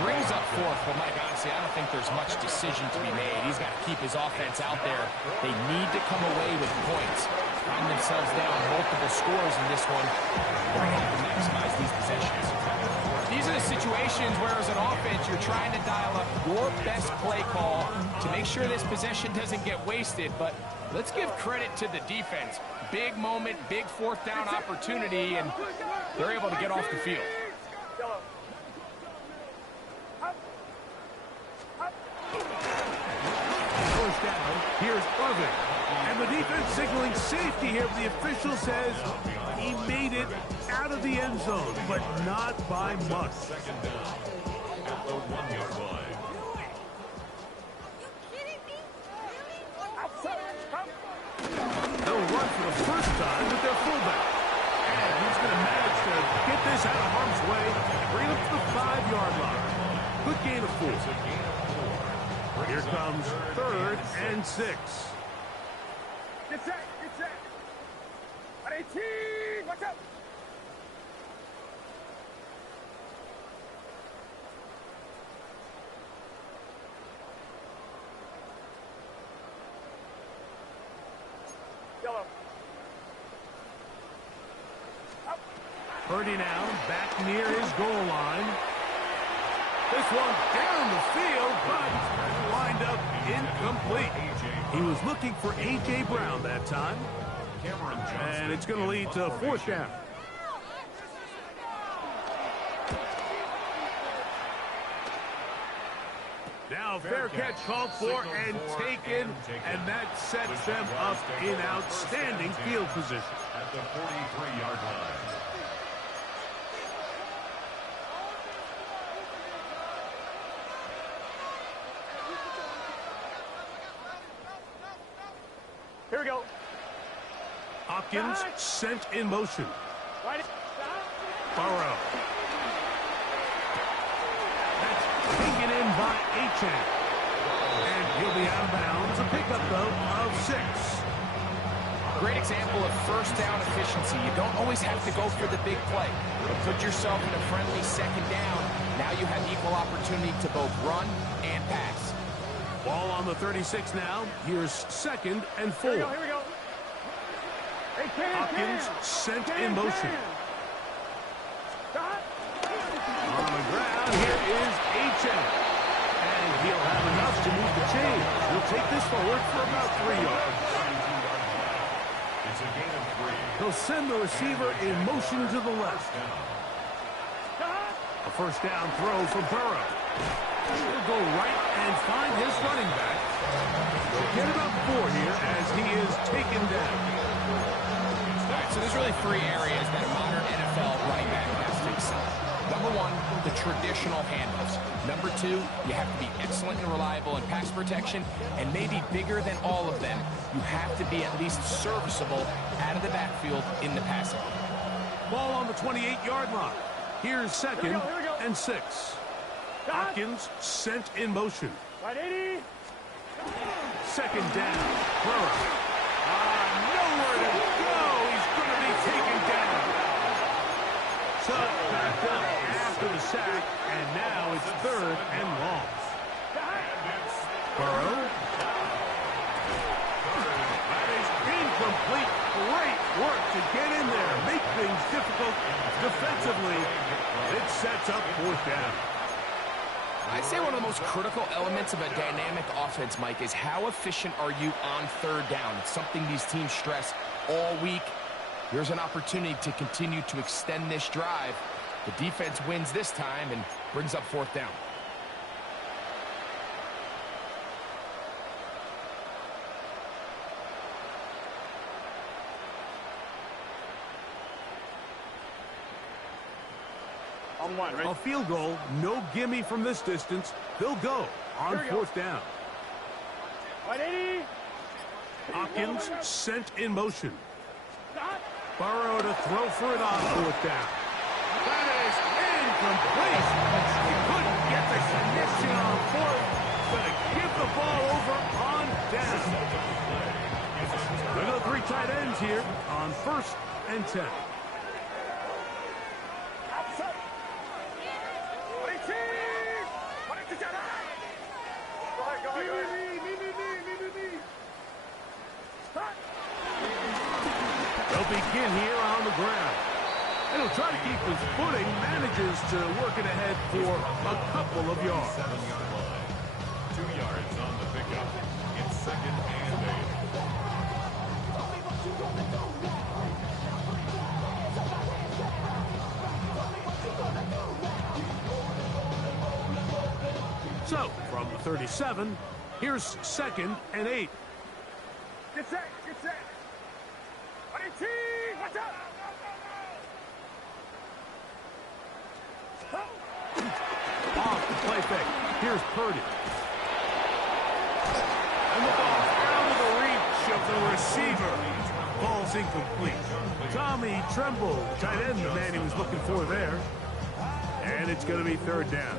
Brings up fourth, but Mike, honestly, I don't think there's much decision to be made. He's got to keep his offense out there. They need to come away with points. Find themselves down multiple scores in this one. They're going to have to maximize these possessions. These are the situations where, as an offense, you're trying to dial up your best play call to make sure this possession doesn't get wasted. But let's give credit to the defense. Big moment, big fourth down opportunity, and they're able to get off the field. First down, here's Irvin. And the defense signaling safety here. The official says he made it out of the end zone, but not by much. the 1-yard line. They'll run for the first time with their fullback. And he's going to manage to get this out of harm's way and bring it up to the 5-yard line. Good gain of 4. Here comes 3rd and 6. Get set, get set. 18, watch out. Yellow. Purdy now back near his goal line. This one down the field, but lined up incomplete. He was looking for A.J. Brown that time. And it's going to lead to 4th down. Now fair catch called for and taken, and that sets them up in outstanding field position. At the 43-yard line. Here we go. Hopkins sent in motion. Right. Burrow. That's taken in by Achane. And he'll be out of bounds. A pickup, though, of 6. Great example of first down efficiency. You don't always have to go for the big play. But put yourself in a friendly 2nd down. Now you have equal opportunity to both run and pass. Ball on the 36 now. Here's 2nd and 4. Here we go. Hey, Hopkins sent in motion. On the ground, here is Achane. And he'll have enough to move the chain. He'll take this forward for about 3 yards. It's a gain of 3. He'll send the receiver in motion to the left. A first down throw for Burrow. He'll go right and find his running back. He'll get about 4 here as he is taken down. All right, so there's really 3 areas that a modern NFL running back has to excel. Number 1, the traditional handoffs. Number 2, you have to be excellent and reliable in pass protection. And maybe bigger than all of them, you have to be at least serviceable out of the backfield in the passing. Ball on the 28-yard line. Here's 2nd and 6. Hopkins sent in motion. Right, 80. 2nd down. Burrow. Nowhere to go. He's going to be taken down. Tuck backed up after the sack, and now it's 3rd and long. Burrow. That is incomplete. Great work to get in there. Make things difficult defensively. It sets up 4th down. I'd say one of the most critical elements of a dynamic offense, Mike, is how efficient are you on 3rd down. It's something these teams stress all week. Here's an opportunity to continue to extend this drive. The defense wins this time and brings up 4th down. On 1, right? A field goal, no gimme from this distance. They'll go on 4th down. Right, 80. Hopkins sent in motion. Burrow to throw for it on 4th down. That is incomplete. He couldn't get the connection on 4th. Going to give the ball over on down. There are 3 tight ends here on 1st and 10. They'll begin here on the ground. And he'll try to keep his footing, manages to work it ahead for a couple of yards. 7-yard line. 2 yards on the pickup. It's 2nd and 8. So, from the 37, here's 2nd and 8. Get set, get set. 18, watch out. Off play fake. Here's Purdy. And the ball's out of the reach of the receiver. Ball's incomplete. Tommy Tremble, tight end, the man he was looking for there. And it's going to be third down.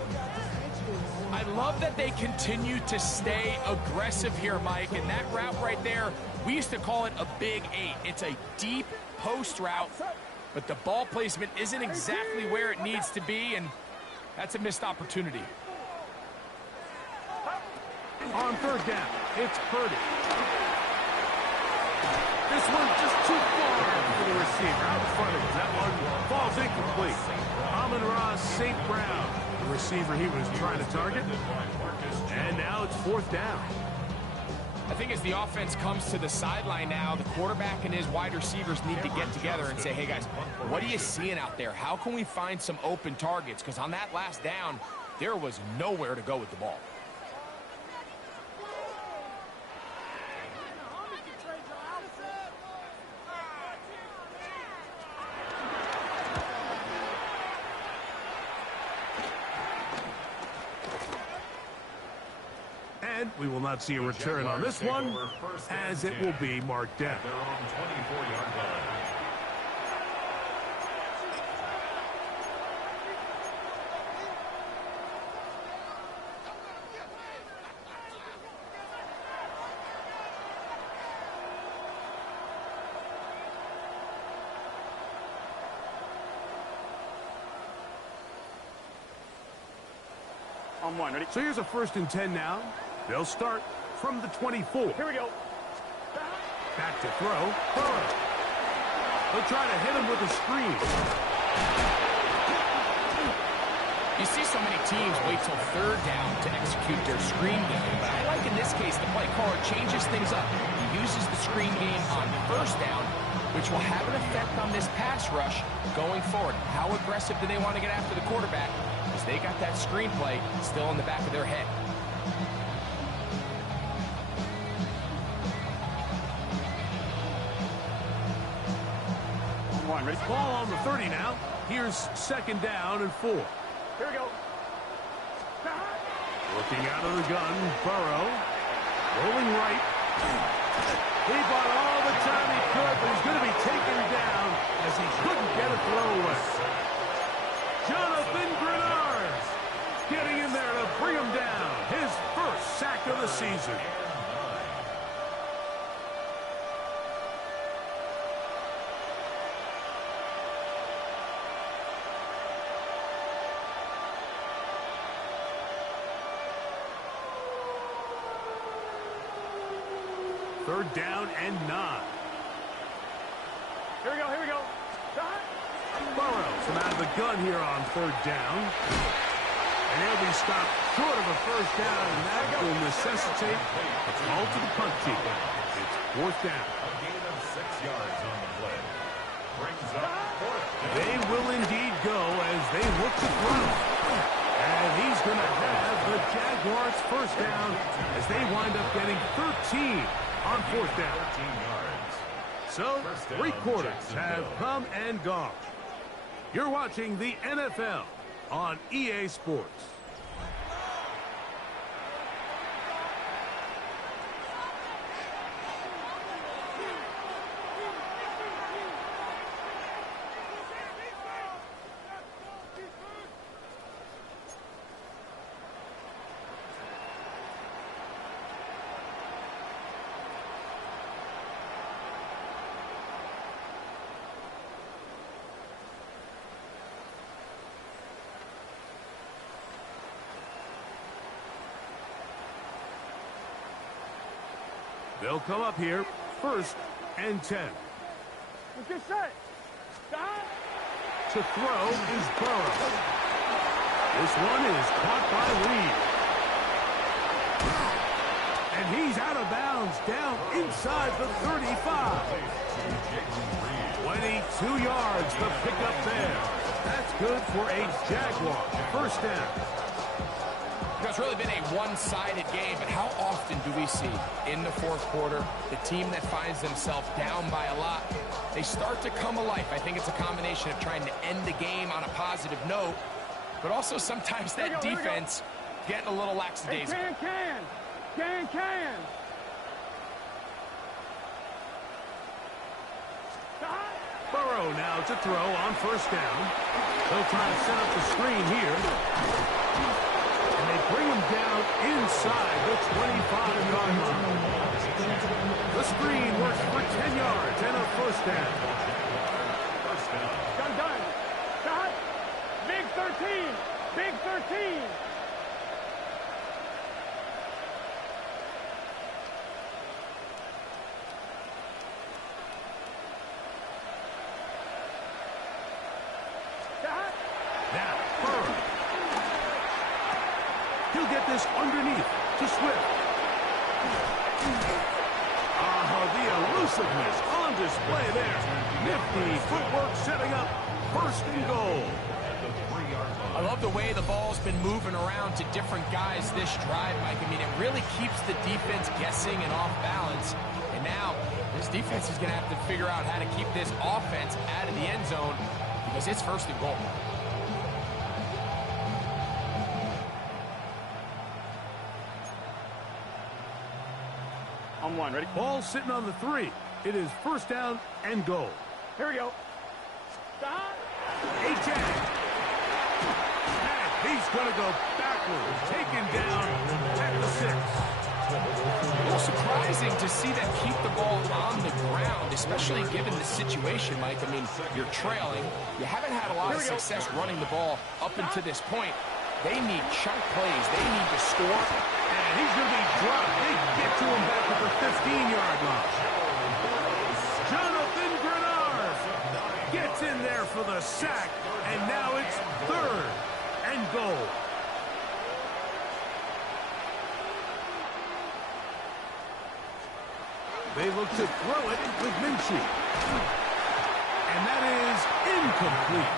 I love that they continue to stay aggressive here, Mike. And that route right there, we used to call it a big 8. It's a deep post route, but the ball placement isn't exactly where it needs to be, and that's a missed opportunity. On third down, it's Purdy. This one's just too far for the receiver. Out in front of him. That one falls incomplete. Amon-Ra St. Brown, the receiver he was trying to target. And now it's fourth down. I think as the offense comes to the sideline now, the quarterback and his wide receivers need to get together and say, hey, guys, what are you seeing out there? How can we find some open targets? Because on that last down, there was nowhere to go with the ball. And we will not see a return on this one, as it will be marked down. They're on 24-yard line. On one, ready? So here's a 1st and 10 now. They'll start from the 24. Here we go. Back to throw. Burrow. They'll try to hit him with a screen. You see so many teams wait till third down to execute their screen game, but I like in this case the play caller changes things up. He uses the screen game on first down, which will have an effect on this pass rush going forward. How aggressive do they want to get after the quarterback? Because they got that screenplay still in the back of their head. One, ready? Ball on the 30 now. Here's 2nd down and 4. Here we go. Looking out of the gun, Burrow. Rolling right. He bought all the time he could, but he's going to be taken down as he couldn't get a throw away. Jonathan Grenard getting in there to bring him down. His first sack of the season. Third down and 9. Here we go, here we go. Burrows from out of the gun here on 3rd down. And he'll be stopped short of a 1st down, and that will necessitate a call to the punt team. It's 4th down. A gain of 6 yards on the play. Brings up 4th down. They will indeed go as they look to throw. And he's going to have the Jaguars' 1st down as they wind up getting 13 on 4th down. 13 yards. So, 3 quarters have come and gone. You're watching the NFL on EA Sports. They'll come up here, 1st and 10. Get set. To throw is Burrow. This one is caught by Reed. And he's out of bounds, down inside the 35. 22 yards, the pickup there. That's good for a Jaguar. 1st down. It's really been a one-sided game, but how often do we see in the 4th quarter the team that finds themselves down by a lot, they start to come alive. I think it's a combination of trying to end the game on a positive note, but also sometimes that defense getting a little lackadaisical. Can. Burrow now to throw on first down. They'll try to set up the screen here. And they bring him down inside the 25-yard line. The screen works for 10 yards and a first down. Done. Shot. Big 13. Big 13. Now, Burrow. He'll get this underneath to Swift. The elusiveness on display there. Nifty footwork setting up first and goal. I love the way the ball's been moving around to different guys this drive, Mike. I mean, it really keeps the defense guessing and off balance. And now, this defense is going to have to figure out how to keep this offense out of the end zone because it's first and goal. On one, ready? Ball sitting on the 3. It is first down and goal. Here we go. Stop. A-Jack. And he's going to go backwards. Taken down at the 6. A little surprising to see them keep the ball on the ground, especially given the situation, Mike. I mean, you're trailing. You haven't had a lot of success running the ball up until this point. They need chunk plays. They need to score. And he's going to be dropped. They get to him back at the 15-yard line. Jonathan Grenard gets in there for the sack, and now it's third and goal. They look to throw it with Minshew. And that is incomplete.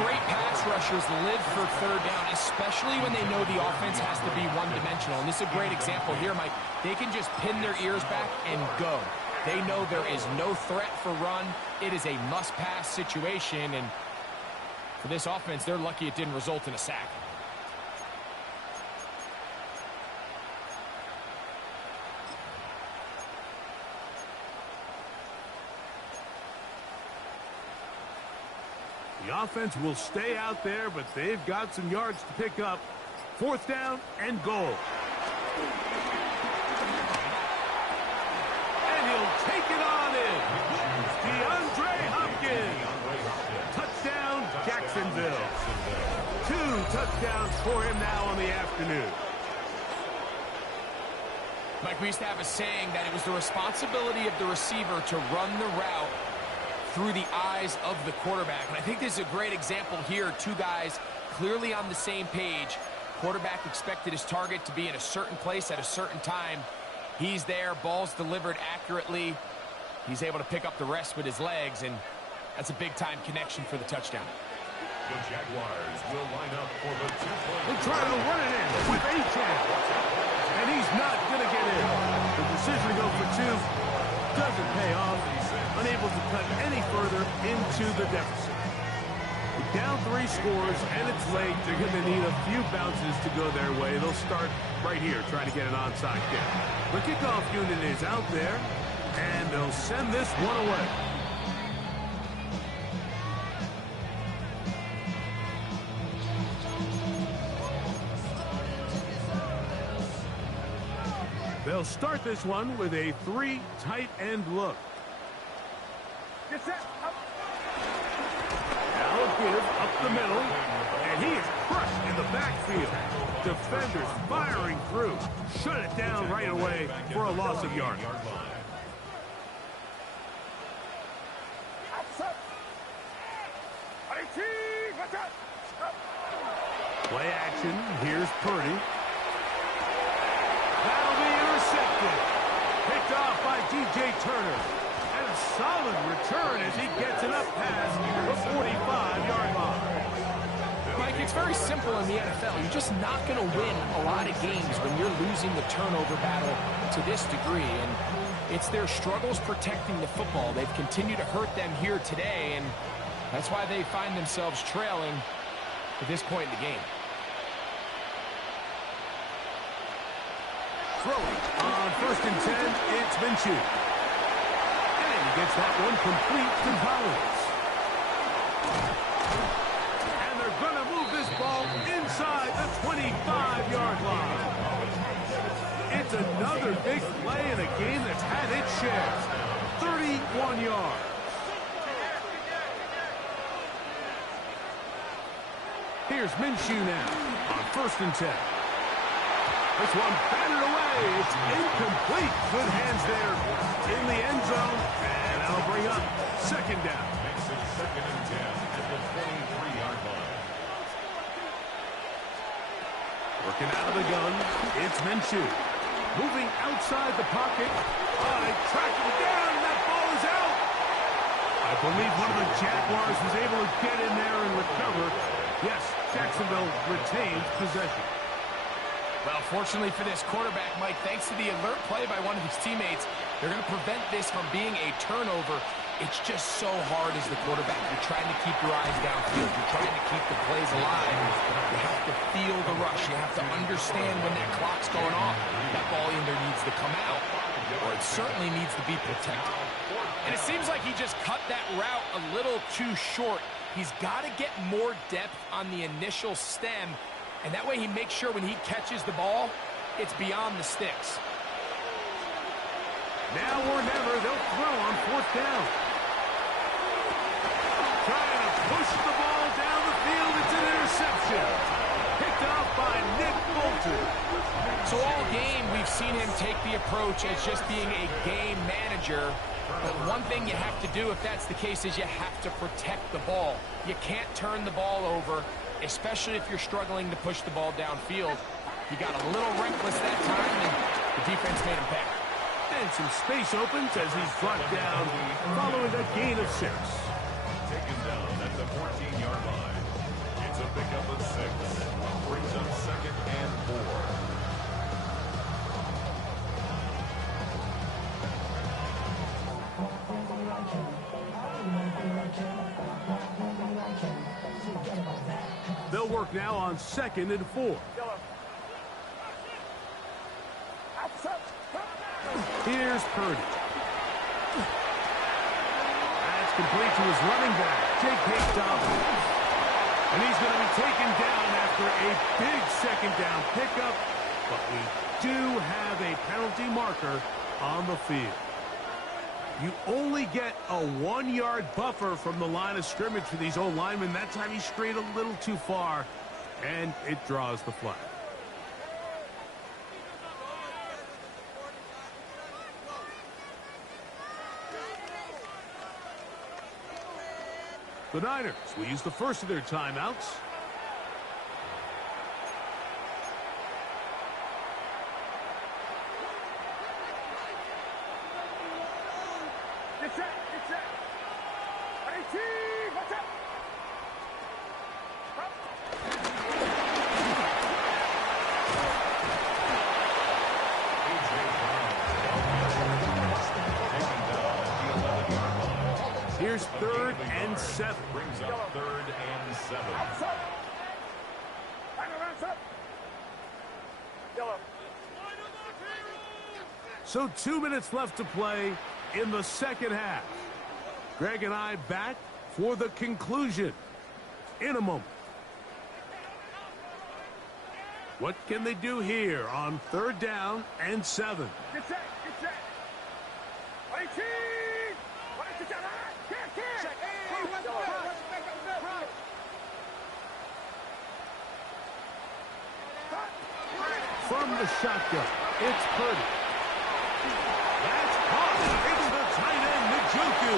Great pass rushers live for third down, especially when they know the offense has to be one-dimensional. And this is a great example here, Mike. They can just pin their ears back and go. They know there is no threat for run. It is a must-pass situation. And for this offense, they're lucky it didn't result in a sack. The offense will stay out there, but they've got some yards to pick up. Fourth down and goal. And he'll take it on in. DeAndre Hopkins. Touchdown, Jacksonville. 2 touchdowns for him now on the afternoon. Mike, we used to have a saying that it was the responsibility of the receiver to run the route through the eyes of the quarterback. And I think this is a great example here. 2 guys clearly on the same page. Quarterback expected his target to be in a certain place at a certain time. He's there, ball's delivered accurately. He's able to pick up the rest with his legs, and that's a big-time connection for the touchdown. The Jaguars will line up for the 2-point. They try to run it in with A-Chan. And he's not going to get in. The decision to go for 2 doesn't pay off. Unable to cut any further into the deficit. Down 3 scores, and it's late. They're going to need a few bounces to go their way. They'll start right here trying to get an onside kick. The kickoff unit is out there, and they'll send this one away. They'll start this one with a 3 tight end look. Get set. Up. Now a give up the middle, and he is crushed in the backfield. Defenders firing through. Shut it down right away for a loss of yardage. Play action. Here's Purdy. That'll be intercepted. Picked off by DJ Turner. And a solid return as he gets it up past the 45-yard line. Mike, it's very simple in the NFL. You're just not going to win a lot of games when you're losing the turnover battle to this degree. And it's their struggles protecting the football. They've continued to hurt them here today, and that's why they find themselves trailing at this point in the game. Throwing on 1st and 10, it's Minshew. And he gets that one complete to Collins. And they're going to move this ball inside the 25-yard line. It's another big play in a game that's had its share. 31 yards. Here's Minshew now on 1st and 10. This one batted away. It's incomplete. Good hands there in the end zone. And that'll bring up 2nd down. Makes it 2nd and 10 at the 23-yard line. Working out of the gun, it's Minshew. Moving outside the pocket. Oh, they track him down, and that ball is out. I believe one of the Jaguars was able to get in there and recover. Yes, Jacksonville retains possession. Well, fortunately for this quarterback, Mike, thanks to the alert play by one of his teammates, they're going to prevent this from being a turnover. It's just so hard as the quarterback. You're trying to keep your eyes downfield. You're trying to keep the plays alive. You have to feel the rush. You have to understand when that clock's going off. That ball either needs to come out, or it certainly needs to be protected. And it seems like he just cut that route a little too short. He's got to get more depth on the initial stem, and that way he makes sure when he catches the ball, it's beyond the sticks. Now or never, they'll throw on 4th down. Trying to push the ball down the field. It's an interception. Picked off by Nick Bolton. So all game, we've seen him take the approach as just being a game manager. But one thing you have to do if that's the case is you have to protect the ball. You can't turn the ball over, especially if you're struggling to push the ball downfield. He got a little reckless that time, and the defense made him pay. And some space opens as he's brought down following a gain of 6. Taken down at the 14-yard line. It's a pickup of 6. Brings up 2nd and 4. They'll work now on 2nd and 4. Here's Purdy. That's complete to his running back, J.K. Dobbins. And he's going to be taken down after a big 2nd down pickup. But we do have a penalty marker on the field. You only get a 1-yard buffer from the line of scrimmage for these old linemen. That time he strayed a little too far, and it draws the flag. The Niners will use the first of their timeouts. Get set, get set. 18, watch out. Here's 3rd and 7. Brings up 3rd and 7. Yellow. So 2 minutes left to play in the 2nd half. Greg and I back for the conclusion in a moment. What can they do here on 3rd down and 7? Get set, get set. 18. From the shotgun, it's Purdy. That's caught. It's the tight end, Njoku.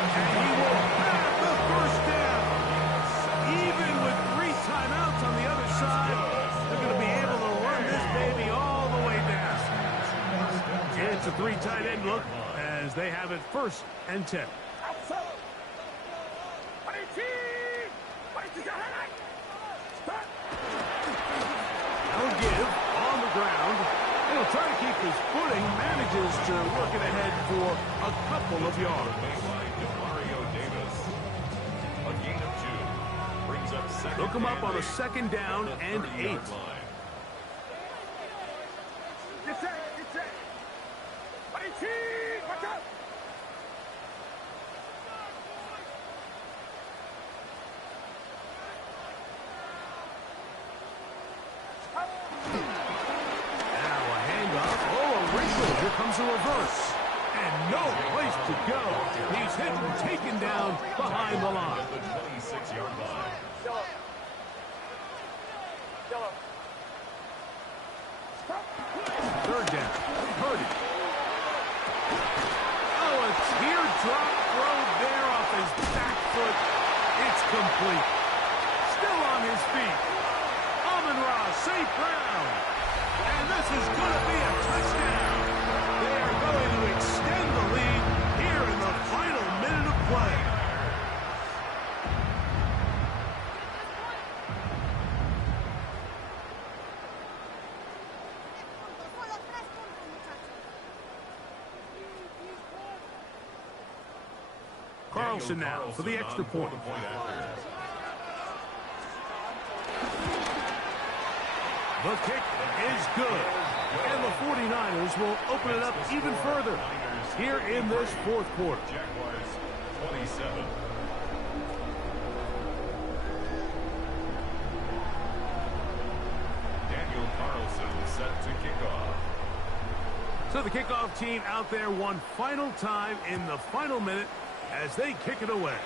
And he will have the 1st down. Even with 3 timeouts on the other side, they're going to be able to run this baby all the way down. It's a 3 tight end look as they have it 1st and 10. I'll give on the ground. He'll try to keep his footing, manages to work it ahead for a couple of yards. A gain of 2. Brings up 2nd Hook him up on a second down and 8. Get set, get set. Watch out. Now a handoff. Oh, a wrinkle. Here comes a reverse. And no place to go. He's hit and taken down behind the line. At the 26-yard line. Yellow. Third down. Purdy. Oh, a teardrop throw there off his back foot. It's complete. Still on his feet. Amon-Ra St. Brown. And this is going to be a touchdown. They are going to extend the lead here in the final minute of play. Carlson now for the extra point. The kick is good. And the 49ers will open it up even further here in this fourth quarter. Jaguars 27. Daniel Carlson set to kick off. So the kickoff team out there one final time in the final minute as they kick it away.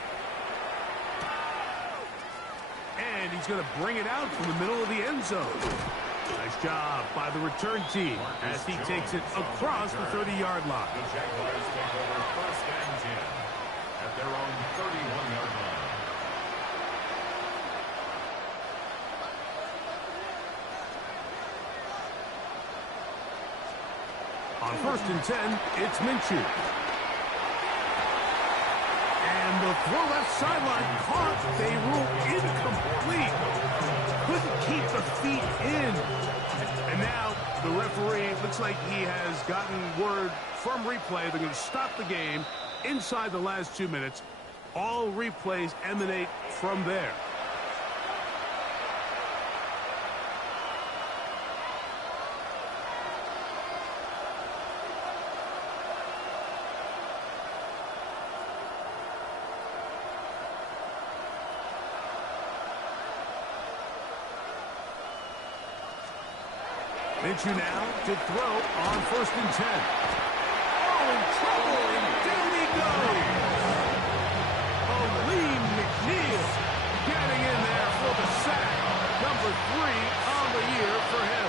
And he's going to bring it out from the middle of the end zone. Nice job by the return team as he takes it across the 30-yard line. The Jaguars take over first and 10 at their own 31-yard line. On first and 10, it's Minshew. And the throw left sideline caught. They rule incomplete. Couldn't keep the feet in. And now the referee looks like he has gotten word from replay. They're going to stop the game inside the last 2 minutes. All replays emanate from there. Minshew now to throw on first and 10. Oh, in trouble, and down he goes. Aleem McNeil getting in there for the sack. Number 3 on the year for him.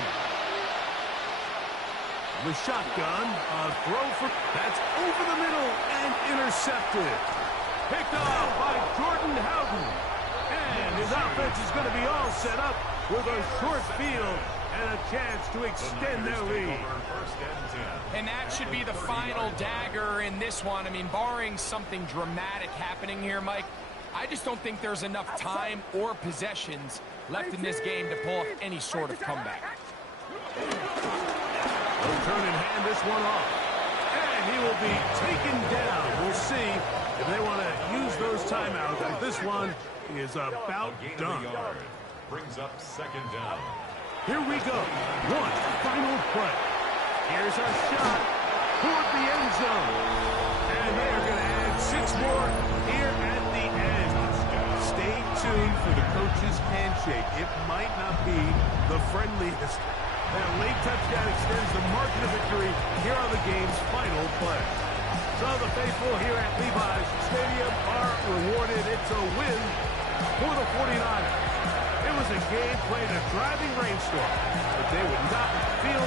The shotgun, a throw for, that's over the middle and intercepted. Picked off by Jordan Howden. And his offense is going to be all set up with a short field and a chance to extend their lead. And that should be the final dagger in this one. I mean, barring something dramatic happening here, Mike, I just don't think there's enough time or possessions left in this game to pull off any sort of comeback. They'll turn and hand this one off. And he will be taken down. We'll see if they want to use those timeouts. But this one is about done. Brings up second down. Here we go. One final play. Here's a shot toward the end zone. And they are going to add 6 more here at the end. Stay tuned for the coach's handshake. It might not be the friendliest. That late touchdown extends the margin of victory here on the game's final play. So the faithful here at Levi's Stadium are rewarded. It's a win for the 49ers. It was a game played in a driving rainstorm, but they would not feel